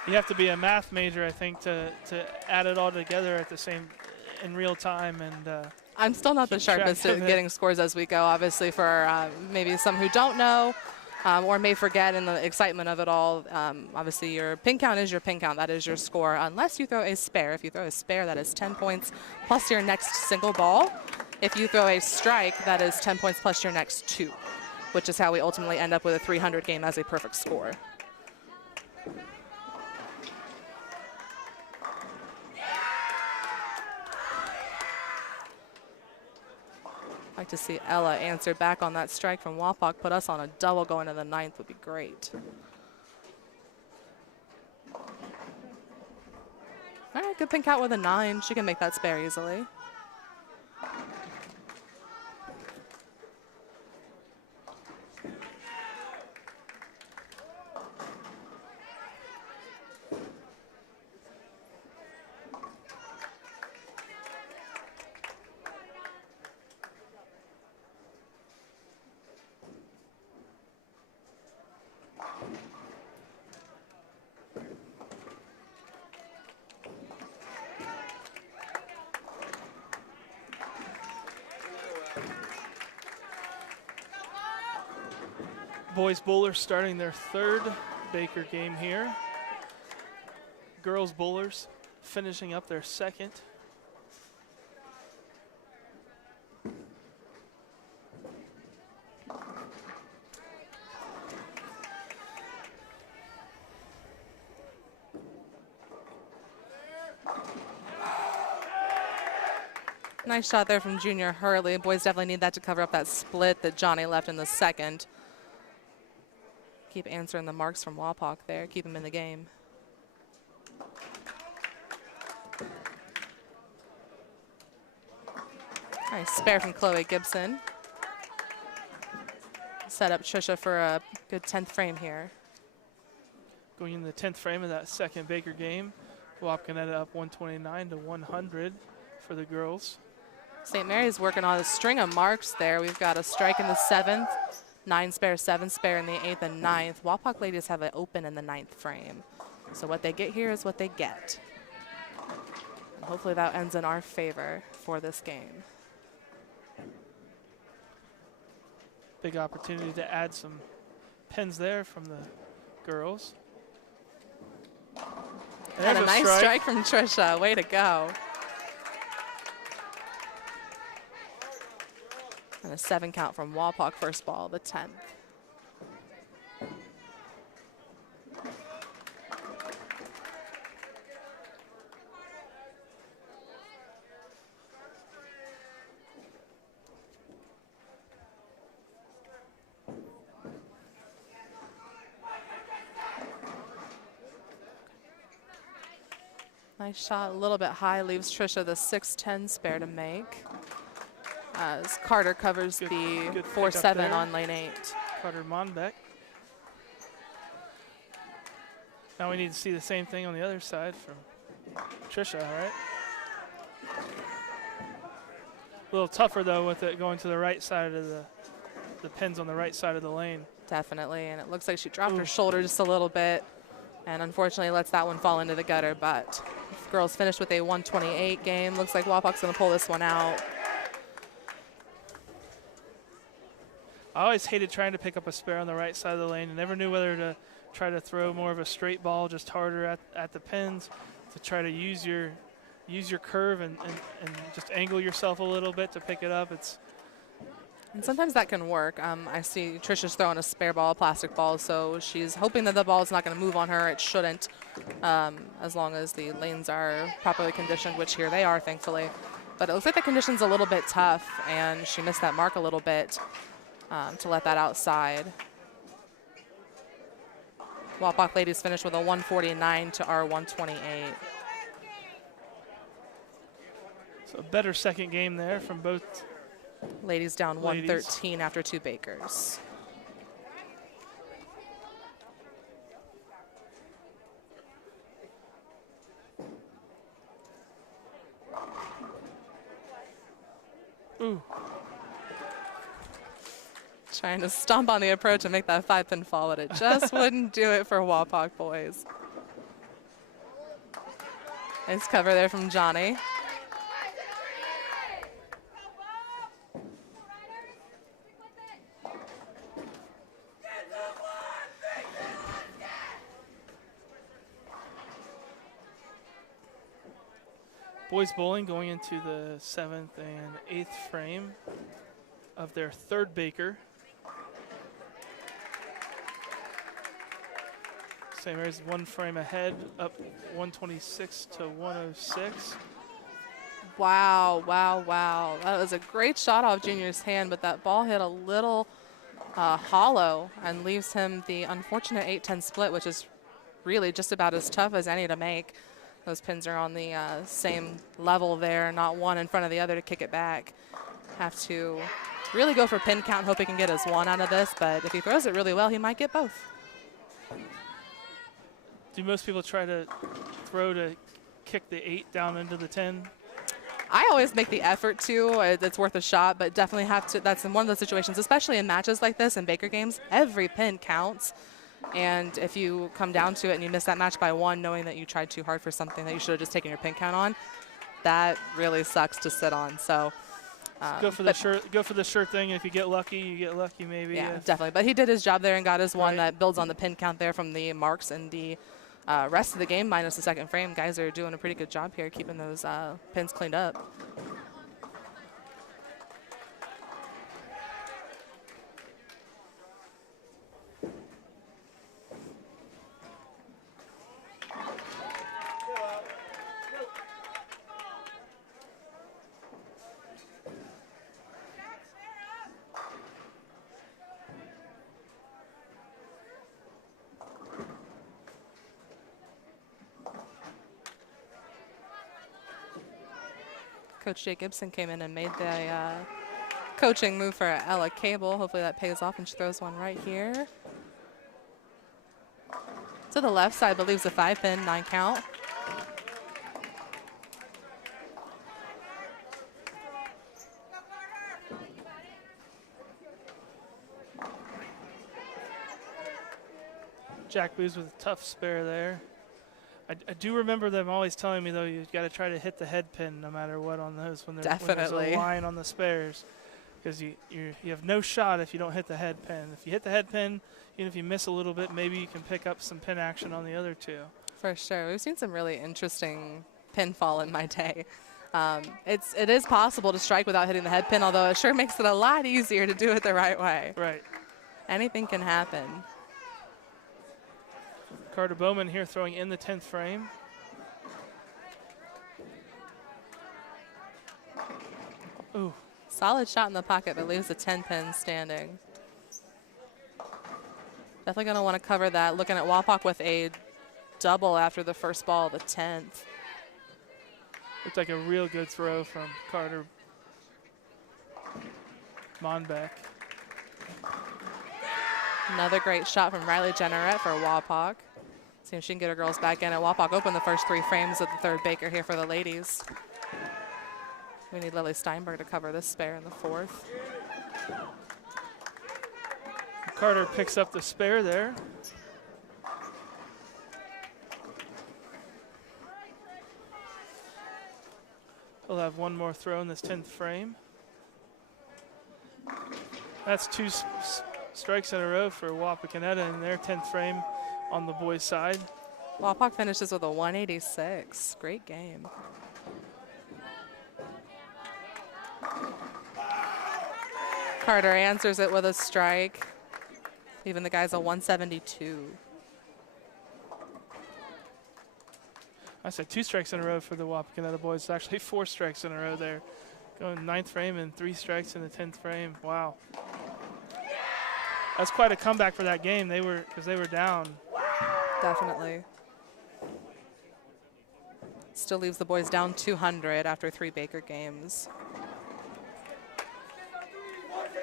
You have to be a math major, I think, to add it all together at the same in real time. And I'm still not the sharpest at getting scores as we go, obviously, for maybe some who don't know or may forget in the excitement of it all. Obviously, your pin count is your pin count. That is your score, unless you throw a spare. If you throw a spare, that is 10 points plus your next single ball. If you throw a strike, that is 10 points plus your next two, which is how we ultimately end up with a 300 game as a perfect score. Like to see Ella answer back on that strike from Wapak. Put us on a double going to the 9th would be great. All right, good pink out with a 9. She can make that spare easily. Boys bowlers starting their third Baker game here. Girls bowlers finishing up their second. Nice shot there from Junior Hurley. Boys definitely need that to cover up that split that Johnny left in the second. Keep answering the marks from Wapak there. Keep him in the game. Nice spare from Chloe Gibson. Set up Trisha for a good 10th frame here. Going in the 10th frame of that second Baker game. Wapakoneta up 129 to 100 for the girls. St. Mary's working on a string of marks there. We've got a strike in the 7th. 9 spare, 7 spare in the 8th and 9th. Wapak ladies have it open in the 9th frame. So what they get here is what they get. And hopefully that ends in our favor for this game. Big opportunity to add some pins there from the girls. And a There's nice strike from Trisha. Way to go. And a 7 count from Wapak, first ball, the 10th. Nice shot, a little bit high, leaves Trisha the 6-10 spare to make. As Carter covers the good 4-7 there. on lane 8. Carter Monbeck. Now we need to see the same thing on the other side from Trisha, all right? A little tougher though with it going to the right side of the pins on the right side of the lane. Definitely, and it looks like she dropped her shoulder just a little bit, and unfortunately lets that one fall into the gutter, but girls finished with a 128 game. Looks like Wapak's gonna pull this one out. I always hated trying to pick up a spare on the right side of the lane and never knew whether to try to throw more of a straight ball just harder at the pins, to try to use your curve and just angle yourself a little bit to pick it up. And sometimes that can work. I see Trisha's throwing a spare ball, a plastic ball, so she's hoping that the ball is not going to move on her. It shouldn't, as long as the lanes are properly conditioned, which here they are, thankfully. But it looks like the condition's a little bit tough, and she missed that mark a little bit to let that outside. Wapak ladies finished with a 149 to our 128. So a better second game there from both. Ladies down ladies. 113 after 2 Bakers. Ooh. Trying to stomp on the approach and make that 5-pin fall, but it just wouldn't do it for Wapak boys. Nice cover there from Johnny. Boys bowling going into the 7th and 8th frame of their 3rd Baker. St. Mary's 1 frame ahead, up 126 to 106. Wow, wow, wow. That was a great shot off Junior's hand, but that ball hit a little hollow and leaves him the unfortunate 8-10 split, which is really just about as tough as any to make. Those pins are on the same level there, not one in front of the other to kick it back. Have to really go for pin count, hope he can get his 1 out of this, but if he throws it really well, he might get both. Do most people try to throw to kick the 8 down into the 10? I always make the effort to. It's worth a shot, but definitely have to. That's in one of those situations, especially in matches like this, in Baker games, every pin counts. And if you come down to it and you miss that match by 1, knowing that you tried too hard for something that you should have just taken your pin count on, that really sucks to sit on. So go for the sure thing. If you get lucky, you get lucky maybe. Yeah, definitely. But he did his job there and got his 1 Right. that builds on the pin count there from the marks and the rest of the game minus the 2nd frame. Guys are doing a pretty good job here keeping those pins cleaned up. Coach Jay Gibson came in and made the coaching move for Ella Cable. Hopefully that pays off and she throws one right here. To the left side, but leaves a 5-pin, 9 count. Jack Booz with a tough spare there. I do remember them always telling me, though, you've got to try to hit the head pin no matter what on those when there's Definitely. a line on the spares. Because you have no shot if you don't hit the head pin. If you hit the head pin, even if you miss a little bit, maybe you can pick up some pin action on the other two. For sure. We've seen some really interesting pinfall in my day. It is possible to strike without hitting the head pin, although it sure makes it a lot easier to do it the right way. Right. Anything can happen. Carter Bowman here throwing in the 10th frame. Ooh. Solid shot in the pocket, but leaves the 10 pin standing. Definitely going to want to cover that. Looking at Wapak with a double after the first ball, the 10th. Looks like a real good throw from Carter Monbeck. Another great shot from Riley Jenneret for Wapak. See if she can get her girls back in. And Wapak opened the first 3 frames of the third Baker here for the ladies. We need Lily Steinberg to cover this spare in the 4th. Carter picks up the spare there. He'll have one more throw in this 10th frame. That's 2 strikes in a row for Wapakoneta in their 10th frame on the boys' side. Wapak finishes with a 186. Great game. Carter answers it with a strike. Even the guy's a 172. I said 2 strikes in a row for the Wapakoneta boys. It's actually 4 strikes in a row there. Going 9th frame and 3 strikes in the 10th frame. Wow. That's quite a comeback for that game. Because they were down. Definitely. Still leaves the boys down 200 after 3 Baker games.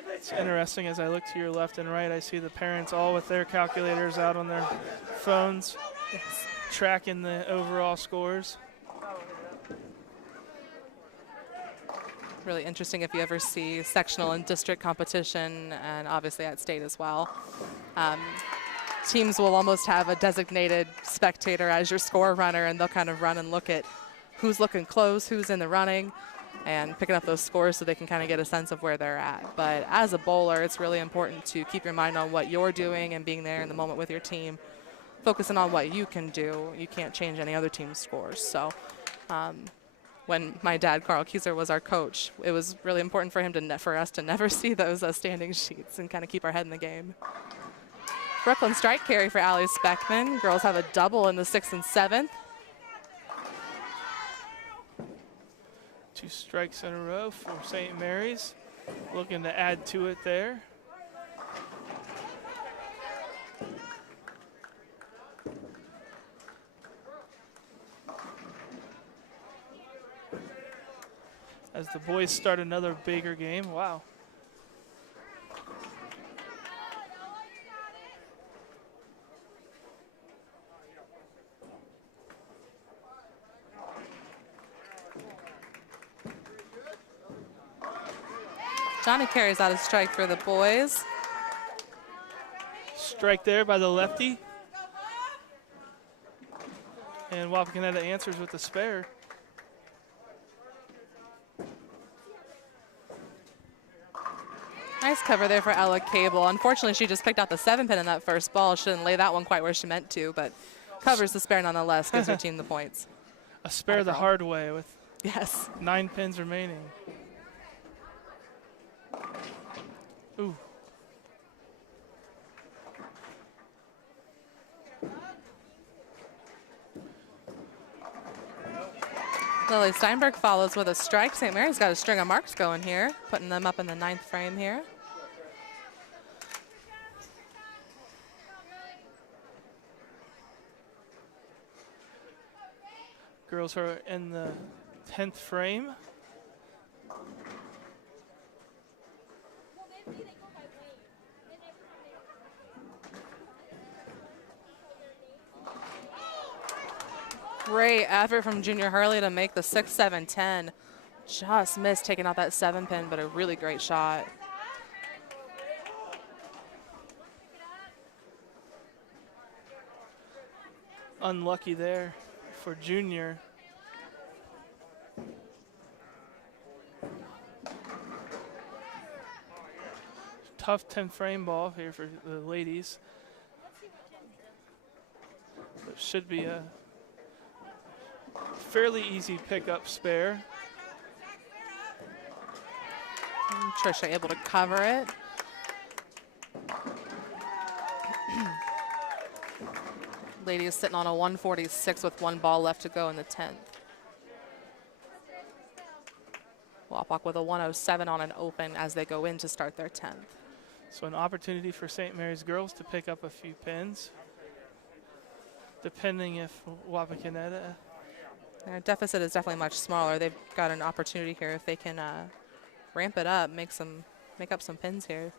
It's interesting as I look to your left and right, I see the parents all with their calculators out on their phones, tracking the overall scores. Really interesting if you ever see sectional and district competition, and obviously at state as well. Teams will almost have a designated spectator as your score runner, and they'll kind of run and look at who's looking close, who's in the running, and picking up those scores so they can kind of get a sense of where they're at. But as a bowler, it's really important to keep your mind on what you're doing and being there in the moment with your team, focusing on what you can do. You can't change any other team's scores. So when my dad, Carl Kieser, was our coach, it was really important for him for us to never see those standing sheets and kind of keep our head in the game. Brooklyn strike carry for Allie Speckman. Girls have a double in the 6th and 7th. 2 strikes in a row for St. Mary's. Looking to add to it there. As the boys start another Baker game. Wow. Johnny carries out a strike for the boys. Strike there by the lefty. And Wapakoneta answers with the spare. Nice cover there for Ella Cable. Unfortunately, she just picked out the 7 pin in that first ball. She didn't lay that one quite where she meant to, but covers the spare nonetheless, gives her team the points. A spare the hard way with Yes. 9 pins remaining. Ooh. Lily Steinberg follows with a strike. St. Mary's got a string of marks going here, putting them up in the 9th frame here. Girls are in the 10th frame. Great effort from Junior Hurley to make the 6, 7, 10. Just missed taking out that 7 pin, but a really great shot. Unlucky there. for Junior. Tough 10-frame ball here for the ladies. It should be a fairly easy pickup spare. And Trisha able to cover it. Ladies sitting on a 146 with 1 ball left to go in the 10th. Wapak with a 107 on an open as they go in to start their 10th. So an opportunity for St. Mary's girls to pick up a few pins, depending if Wapakoneta. Their deficit is definitely much smaller. They've got an opportunity here if they can ramp it up, make up some pins here.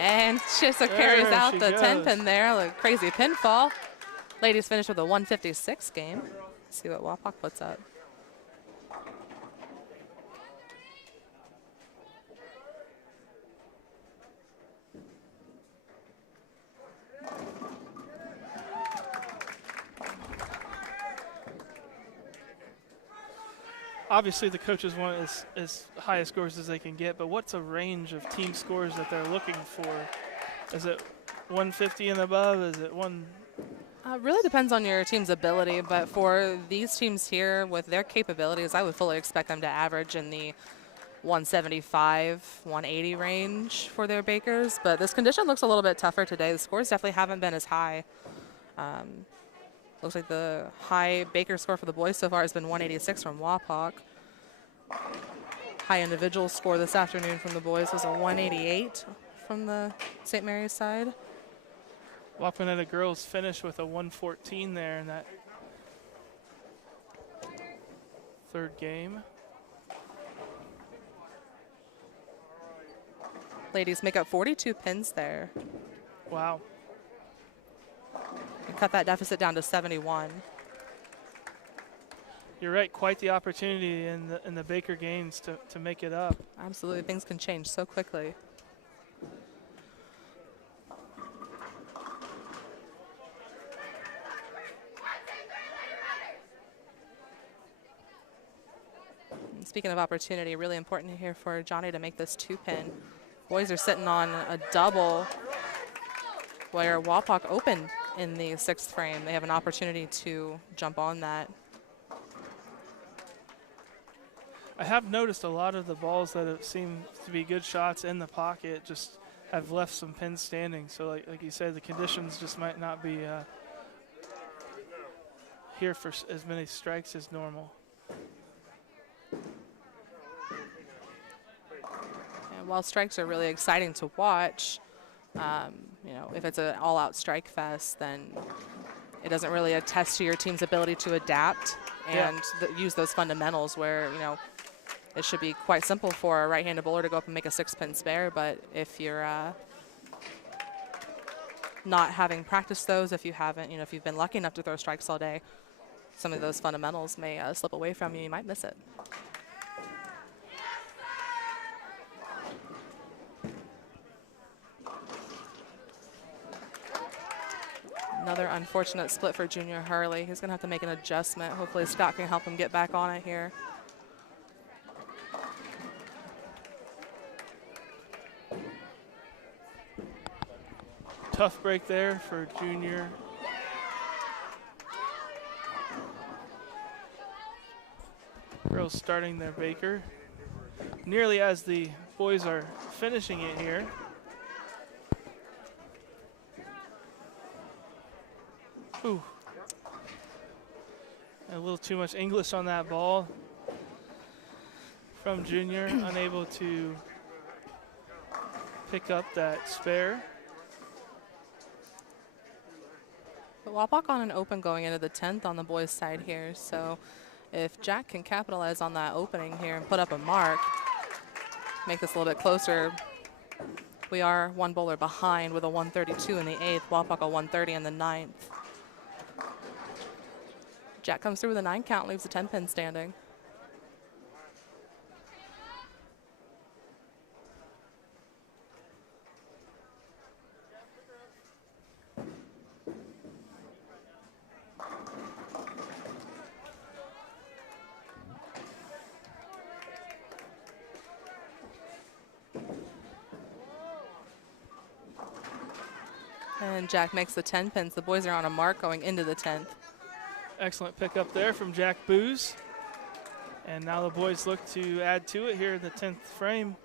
And Chissa carries out the 10 pin there, a crazy pinfall. Ladies finish with a 156 game. Let's see what Wapak puts up. Obviously, the coaches want as high scores as they can get, but what's a range of team scores that they're looking for? Is it 150 and above? Is it one? Really depends on your team's ability, but for these teams here with their capabilities, I would fully expect them to average in the 175, 180 range for their Bakers. But this condition looks a little bit tougher today. The scores definitely haven't been as high. Looks like the high Baker score for the boys so far has been 186 from Wapak. High individual score this afternoon from the boys was a 188 from the St. Mary's side. Wapakoneta girls finished with a 114 there in that third game. Ladies make up 42 pins there. Wow. And cut that deficit down to 71. You're right, quite the opportunity in the Baker games to make it up. Absolutely, things can change so quickly. And speaking of opportunity, really important here for Johnny to make this 2-pin. Boys are sitting on a double where Wapak opened in the 6th frame. They have an opportunity to jump on that. I have noticed a lot of the balls that have seemed to be good shots in the pocket just have left some pins standing. So like you said, the conditions just might not be here for as many strikes as normal. And while strikes are really exciting to watch, you know, if it's an all-out strike fest, then it doesn't really attest to your team's ability to adapt and use those fundamentals where, you know, it should be quite simple for a right-handed bowler to go up and make a 6-pin spare. But if you're not having practiced those, if you haven't, you know, if you've been lucky enough to throw strikes all day, some of those fundamentals may slip away from you. You might miss it. Another unfortunate split for Junior Hurley. He's going to have to make an adjustment. Hopefully Scott can help him get back on it here. Tough break there for Junior. Girls starting their Baker. Nearly as the boys are finishing it here. Ooh. A little too much English on that ball from Junior, unable to pick up that spare. But Wapak on an open going into the 10th on the boys' side here. So if Jack can capitalize on that opening here and put up a mark, make this a little bit closer. We are one bowler behind with a 132 in the 8th, Wapak a 130 in the 9th. Jack comes through with a 9 count, leaves a 10-pin standing. And Jack makes the 10 pins. The boys are on a mark going into the 10th. Excellent pickup there from Jack Booz. And now the boys look to add to it here in the 10th frame.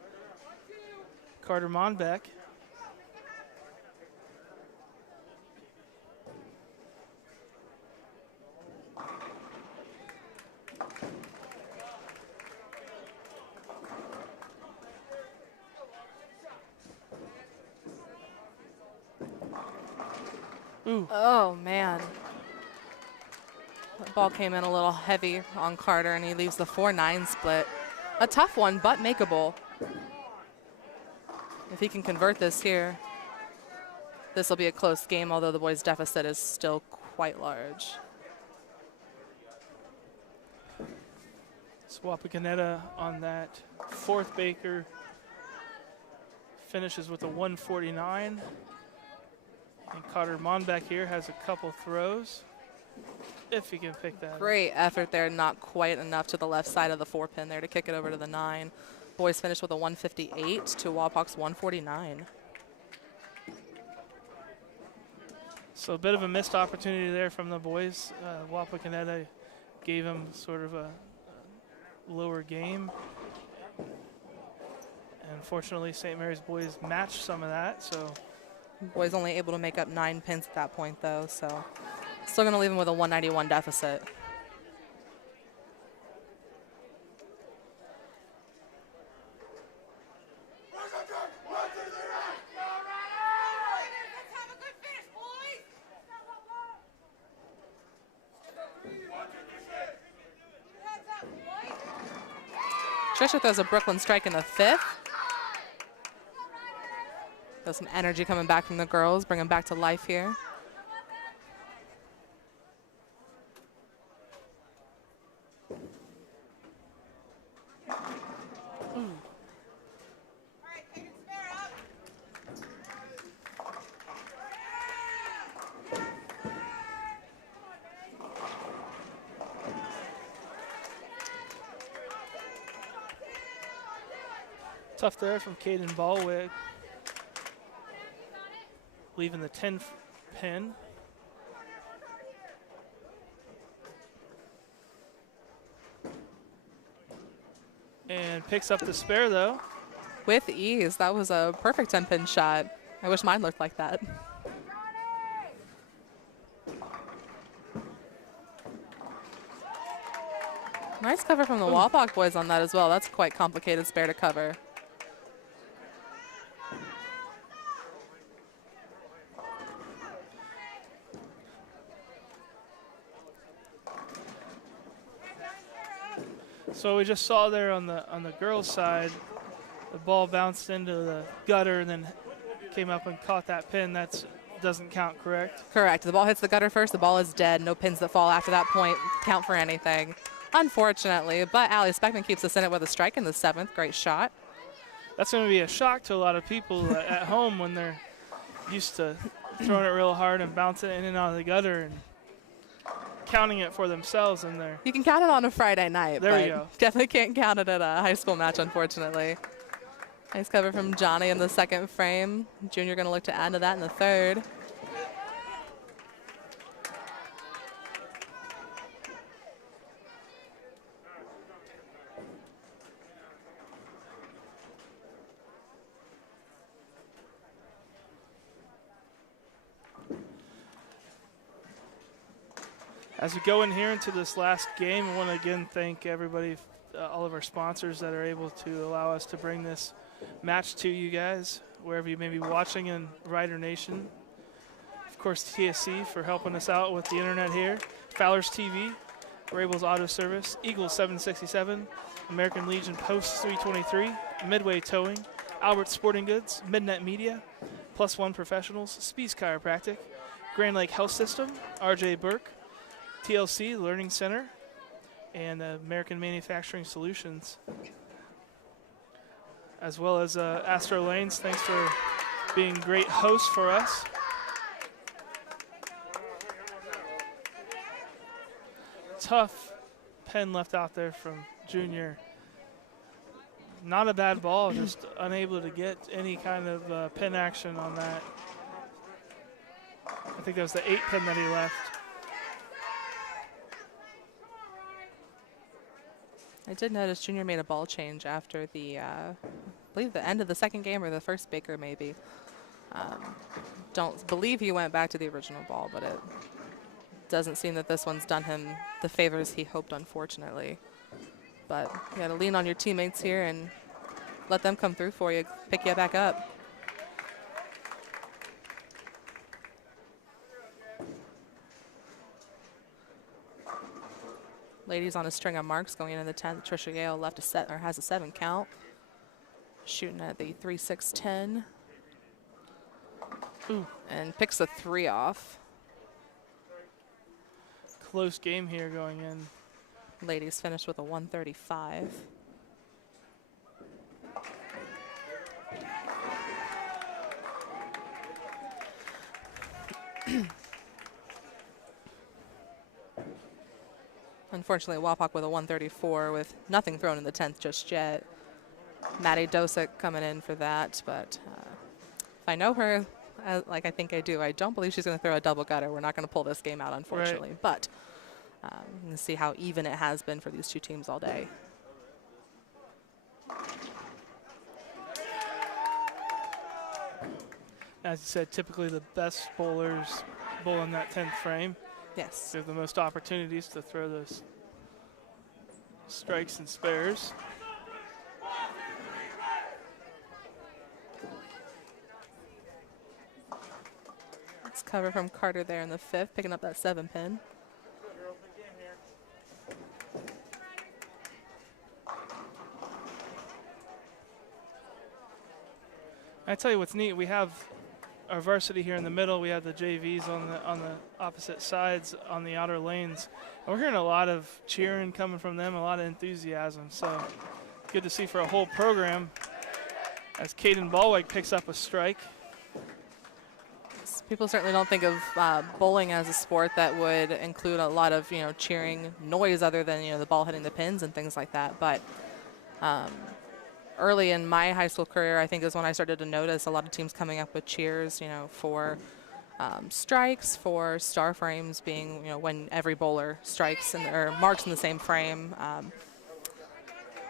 Carter Monbeck. Ooh. Oh, man. The ball came in a little heavy on Carter, and he leaves the 4-9 split. A tough one, but makeable. If he can convert this here, this will be a close game, although the boys' deficit is still quite large. Wapakoneta on that fourth Baker finishes with a 149. And Carter Monbeck here has a couple throws, if he can pick that up. Great effort there, not quite enough to the left side of the 4-pin there to kick it over to the 9. Boys finish with a 158 to Wapak's 149. So a bit of a missed opportunity there from the boys. Wapakoneta gave him sort of a lower game. And unfortunately, St. Mary's boys matched some of that, so. Boys only able to make up 9 pins at that point, though, so still going to leave him with a 191 deficit. Trisha throws a Brooklyn strike in the 5th. There's some energy coming back from the girls, bring them back to life here. Tough there from Caden Ballwig, leaving the 10 pin. And picks up the spare, though. With ease. That was a perfect 10-pin shot. I wish mine looked like that. Nice cover from the Wapak boys on that as well. That's quite complicated spare to cover. So we just saw there on the girls' side, the ball bounced into the gutter and then came up and caught that pin. That doesn't count, correct? Correct. The ball hits the gutter first. The ball is dead. No pins that fall after that point count for anything, unfortunately. But Allie Speckman keeps us in it with a strike in the 7th. Great shot. That's going to be a shock to a lot of people at home when they're used to throwing it real hard and bouncing it in and out of the gutter and counting it for themselves in there. You can count it on a Friday night. There but we go. Definitely can't count it at a high school match, unfortunately. Nice cover from Johnny in the 2nd frame. Junior going to look to add to that in the 3rd. As we go in here into this last game, I want to again thank everybody, all of our sponsors that are able to allow us to bring this match to you guys, wherever you may be watching in Rider Nation. Of course, TSC for helping us out with the internet here. Fowler's TV, Rabel's Auto Service, Eagles 767, American Legion Post 323, Midway Towing, Albert Sporting Goods, Midnet Media, Plus One Professionals, Spees Chiropractic, Grand Lake Health System, RJ Burke, TLC Learning Center, and American Manufacturing Solutions, as well as Astro Lanes. Thanks for being great hosts for us. Tough pen left out there from Junior. Not a bad ball, just unable to get any kind of pin action on that. think that was the 8 pin that he left. I did notice Junior made a ball change after the, I believe the end of the second game or the first Baker maybe. Don't believe he went back to the original ball, but it doesn't seem that this one's done him the favors he hoped, unfortunately. But you got to lean on your teammates here and let them come through for you, pick you back up. Ladies on a string of marks going into the 10th. Trisha Yale left a set or has a 7 count. Shooting at the 3-6-10. Ooh. And picks a 3 off. Close game here going in. Ladies finished with a 135. Unfortunately, Wapak with a 134 with nothing thrown in the 10th just yet. Maddie Dosick coming in for that, but if I know her, like I think I do, I don't believe she's going to throw a double gutter. We're not going to pull this game out, unfortunately. Right. But let's see how even it has been for these two teams all day. As you said, typically the best bowlers bowl in that 10th frame. Yes. They have the most opportunities to throw those strikes and spares. Let's cover from Carter there in the 5th, picking up that 7 pin. I tell you what's neat, we have our varsity here in the middle, we have the JVs on the opposite sides on the outer lanes. And we're hearing a lot of cheering coming from them, a lot of enthusiasm. So good to see for a whole program as Caden Ballweg picks up a strike. People certainly don't think of bowling as a sport that would include a lot of, cheering noise other than, the ball hitting the pins and things like that. But early in my high school career, I think is when I started to notice a lot of teams coming up with cheers, for strikes, for star frames being, when every bowler strikes or marks in the same frame.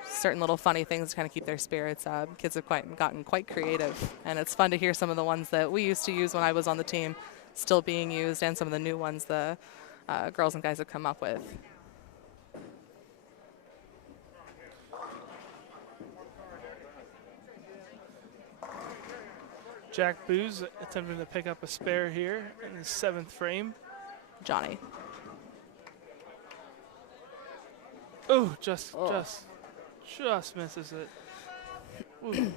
Certain little funny things to kind of keep their spirits up. Kids have gotten quite creative, and it's fun to hear some of the ones that we used to use when I was on the team still being used, and some of the new ones the girls and guys have come up with. Jack Booz attempting to pick up a spare here in his 7th frame. Johnny. Ooh, just misses it. Ooh.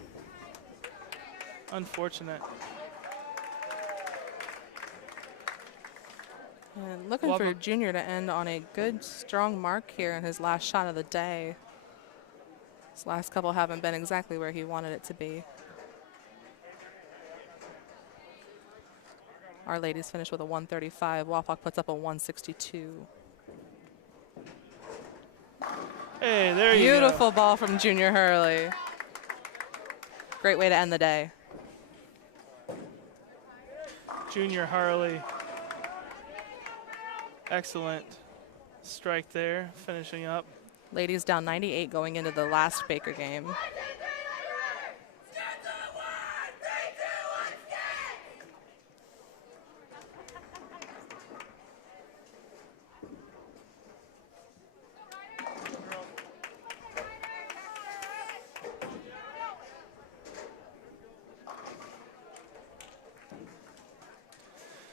Unfortunate. And looking for Junior to end on a good, strong mark here in his last shot of the day. His last couple haven't been exactly where he wanted it to be. Our ladies finish with a 135. Wapak puts up a 162. Hey, there you go. Beautiful ball from Junior Hurley. Great way to end the day. Junior Harley. Excellent strike there, finishing up. Ladies down 98 going into the last Baker game.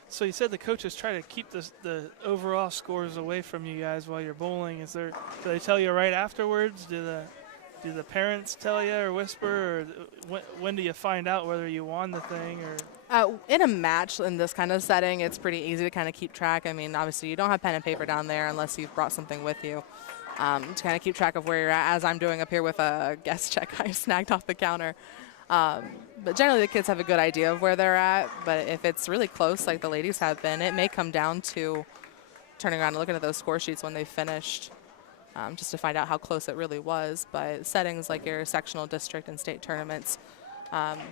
So you said the coaches try to keep the overall scores away from you guys while you're bowling. Do they tell you right afterwards? Do the parents tell you or whisper? Or when do you find out whether you won the thing? Or in a match in this kind of setting, it's pretty easy to kind of keep track. I mean, obviously you don't have pen and paper down there unless you've brought something with you to kind of keep track of where you're at, as I'm doing up here with a guest check I snagged off the counter. But generally the kids have a good idea of where they're at, but if it's really close like the ladies have been, it may come down to turning around and looking at those score sheets when they finished just to find out how close it really was. But settings like your sectional district and state tournaments,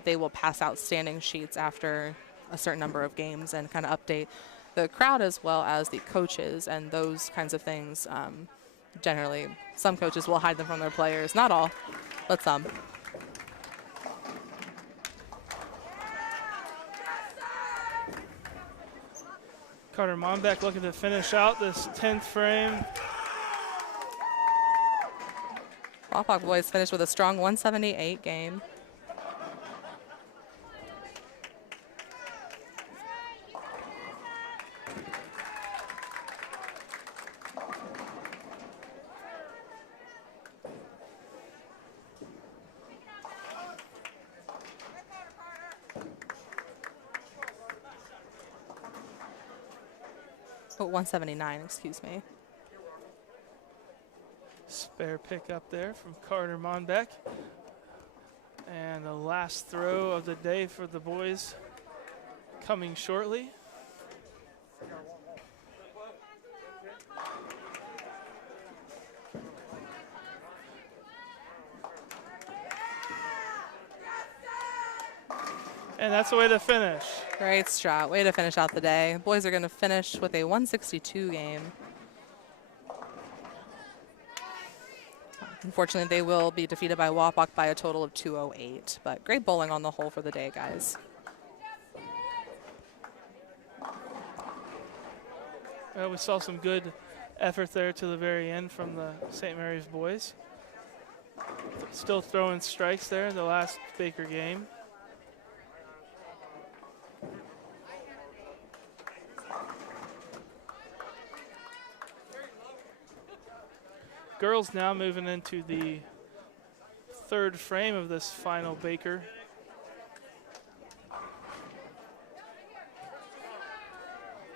they will pass out standing sheets after a certain number of games and kind of update the crowd as well as the coaches and those kinds of things. Generally, some coaches will hide them from their players. Not all, but some. Carter Monbeck looking to finish out this 10th frame. Wapak boys finished with a strong 178 game. Oh, 179, excuse me. Spare pick up there from Carter Monbeck. And the last throw of the day for the boys coming shortly. And that's the way to finish. Great shot. Way to finish out the day. Boys are going to finish with a 162 game. Unfortunately, they will be defeated by Wapak by a total of 208. But great bowling on the whole for the day, guys. Well, we saw some good effort there to the very end from the St. Mary's boys. Still throwing strikes there in the last Baker game. Girls now moving into the third frame of this final Baker.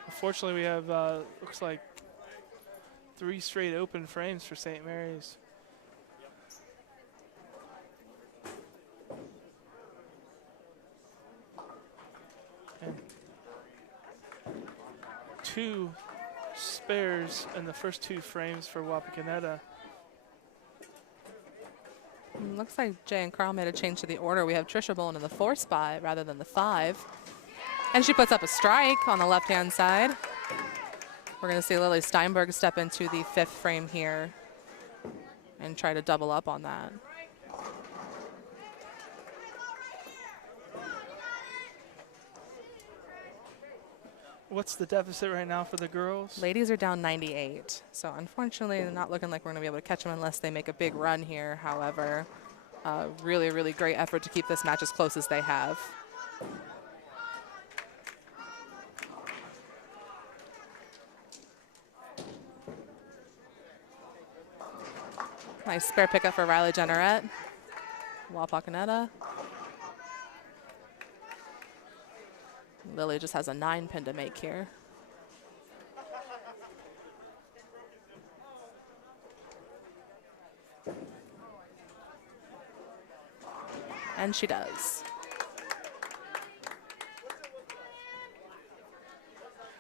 Unfortunately, we have, looks like 3 straight open frames for St. Mary's. And 2 spares in the first 2 frames for Wapakoneta. Looks like Jay and Carl made a change to the order. We have Trisha bowling in the 4 spot rather than the 5. And she puts up a strike on the left-hand side. We're going to see Lily Steinberg step into the 5th frame here and try to double up on that. What's the deficit right now for the girls? Ladies are down 98. So unfortunately, they're not looking like we're going to be able to catch them unless they make a big run here. However, really, really great effort to keep this match as close as they have. Nice spare pickup for Riley Jenneret. Wapakoneta. Lily just has a 9 pin to make here. And she does.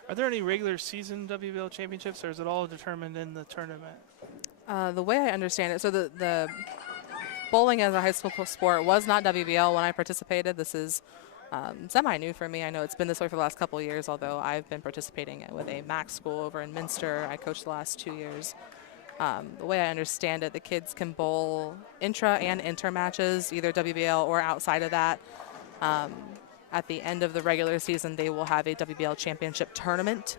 Are there any regular season WBL championships, or is it all determined in the tournament? The way I understand it, so the bowling as a high school sport was not WBL when I participated. This is semi-new for me. I know it's been this way for the last couple of years, although I've been participating with a MAC school over in Minster. I coached the last 2 years. The way I understand it, the kids can bowl intra and inter matches, either WBL or outside of that. At the end of the regular season, they will have a WBL championship tournament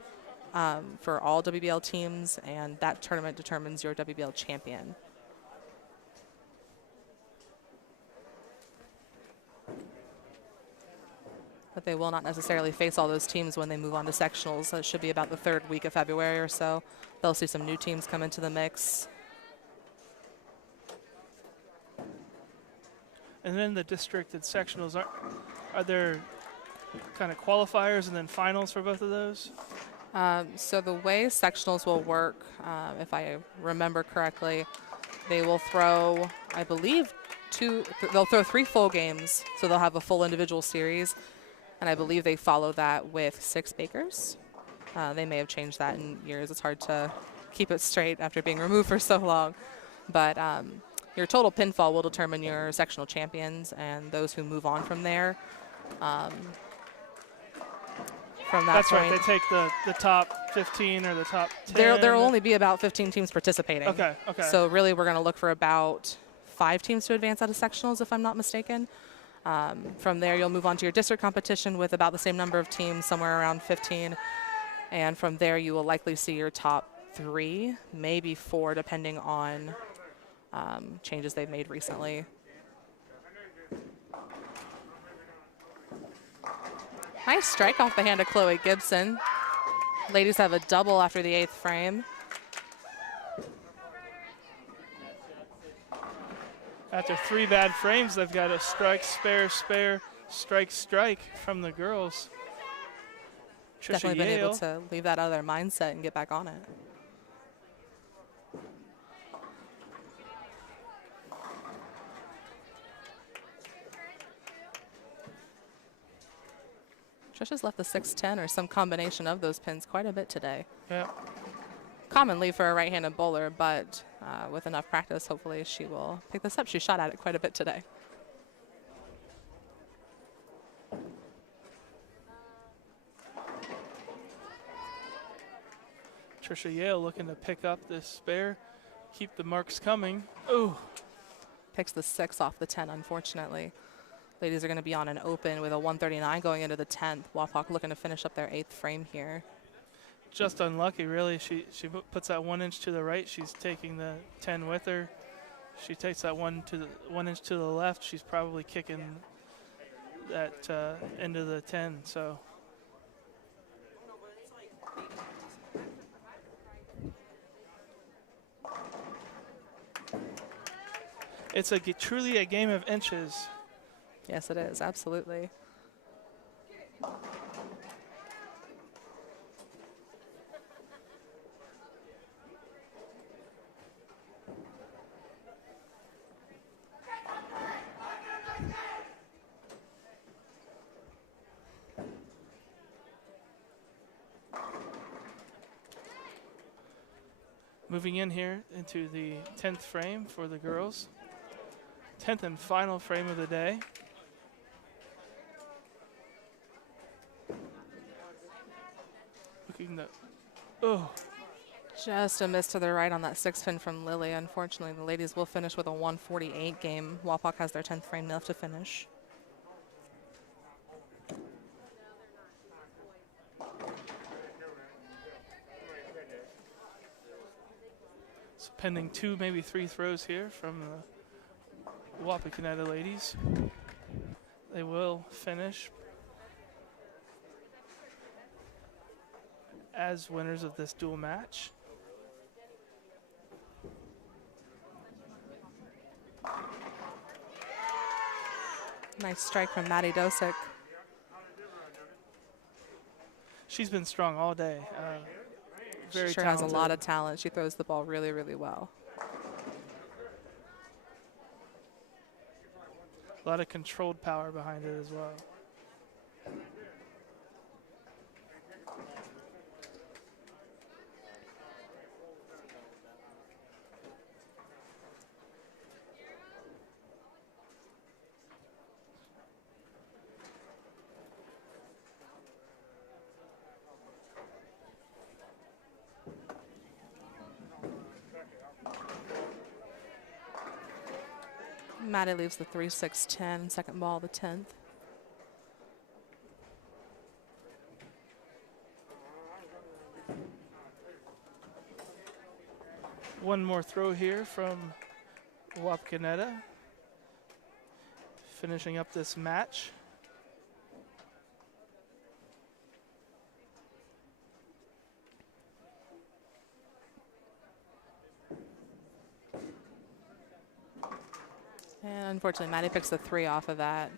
for all WBL teams, and that tournament determines your WBL champion. But they will not necessarily face all those teams when they move on to sectionals. So it should be about the 3rd week of February or so. They'll see some new teams come into the mix. And then the district and sectionals, are there kind of qualifiers and then finals for both of those? So the way sectionals will work, if I remember correctly, they will throw, I believe, they'll throw 3 full games. So they'll have a full individual series. And I believe they follow that with 6 Bakers. They may have changed that in years. It's hard to keep it straight after being removed for so long. But your total pinfall will determine your sectional champions and those who move on from there. from that That's point. right. They take the top 15 or the top 10. There will only be about 15 teams participating. Okay. So really, we're going to look for about 5 teams to advance out of sectionals, if I'm not mistaken. From there, you'll move on to your district competition with about the same number of teams, somewhere around 15. And from there, you will likely see your top 3, maybe 4, depending on changes they've made recently. Nice strike off the hand of Chloe Gibson. Ladies have a double after the 8th frame. After 3 bad frames, they've got a strike, spare, strike, strike from the girls. Trisha Definitely been able Yale. to leave that out of their mindset and get back on it. Trisha's left the 6-10 or some combination of those pins quite a bit today. Yeah. Commonly for a right-handed bowler, but with enough practice, hopefully she will pick this up. She shot at it quite a bit today. Trisha Yale looking to pick up this spare, keep the marks coming. Ooh. Picks the 6 off the 10, unfortunately. Ladies are going to be on an open with a 139 going into the 10th. Wapak looking to finish up their 8th frame here. Just unlucky, really. She puts that 1 inch to the right. She's taking the 10 with her. She takes that 1 inch to the left. She's probably kicking that into the 10. So it's truly a game of inches. Yes, it is. Absolutely. Moving in here into the 10th frame for the girls. 10th and final frame of the day. Looking the, oh. Just a miss to the right on that 6 pin from Lily. Unfortunately, the ladies will finish with a 148 game. Wapak has their 10th frame left to finish. So pending 2, maybe 3 throws here from the Wapakoneta ladies. They will finish as winners of this dual match. Nice strike from Maddie Dosick. She's been strong all day. Very She sure talented. has a lot of talent. She throws the ball really, really well. A lot of controlled power behind it as well. Maddie leaves the 3-6-10, second ball, the 10th. One more throw here from Wapakoneta, finishing up this match. And unfortunately, Maddie picks the 3 off of that.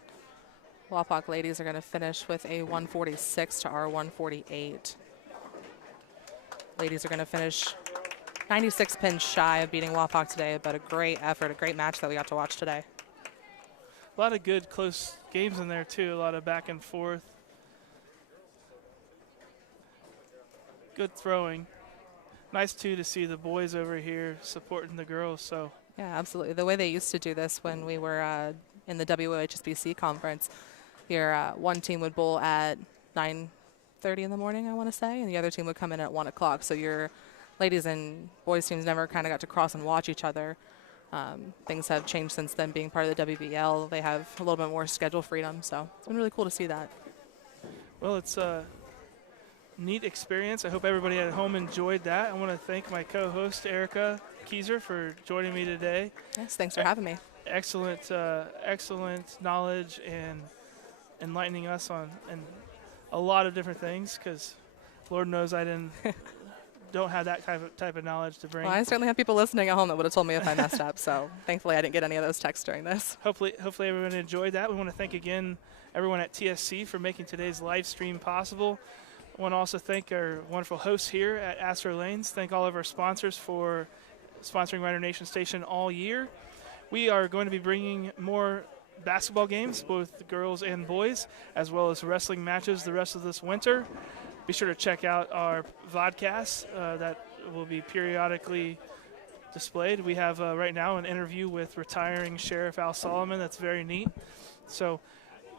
Wapak ladies are going to finish with a 146 to our 148. Ladies are going to finish 96 pins shy of beating Wapak today, but a great effort, a great match that we got to watch today. A lot of good close games in there too, a lot of back and forth. Good throwing. Nice too to see the boys over here supporting the girls. So yeah, absolutely. The way they used to do this when we were in the WHSBC conference, your one team would bowl at 9 8:30 in the morning, I want to say, and the other team would come in at 1 o'clock. So your ladies and boys teams never kind of got to cross and watch each other. Things have changed since then. Being part of the WBL, they have a little bit more schedule freedom. So it's been really cool to see that. Well, it's a neat experience. I hope everybody at home enjoyed that. I want to thank my co-host, Erica Kieser, for joining me today. Yes, thanks for having me. Excellent knowledge and enlightening us on and a lot of different things, because Lord knows I don't have that type of knowledge to bring. Well, I certainly have people listening at home that would have told me if I messed up, so thankfully I didn't get any of those texts during this. Hopefully everyone enjoyed that. We want to thank again everyone at TSC for making today's live stream possible. I want to also thank our wonderful hosts here at Astro Lanes. Thank all of our sponsors for sponsoring Rider Nation Station all year. We are going to be bringing more basketball games, both girls and boys, as well as wrestling matches the rest of this winter. Be sure to check out our vodcasts that will be periodically displayed. We have right now an interview with retiring Sheriff Al Solomon that's very neat. So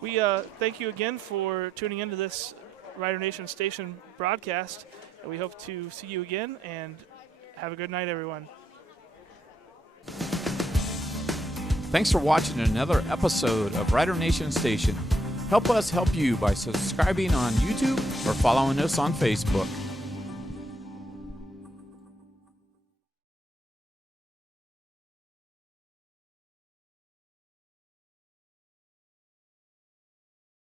we thank you again for tuning into this Rider Nation Station broadcast, and we hope to see you again, and have a good night, everyone. Thanks for watching another episode of Rider Nation Station. Help us help you by subscribing on YouTube or following us on Facebook.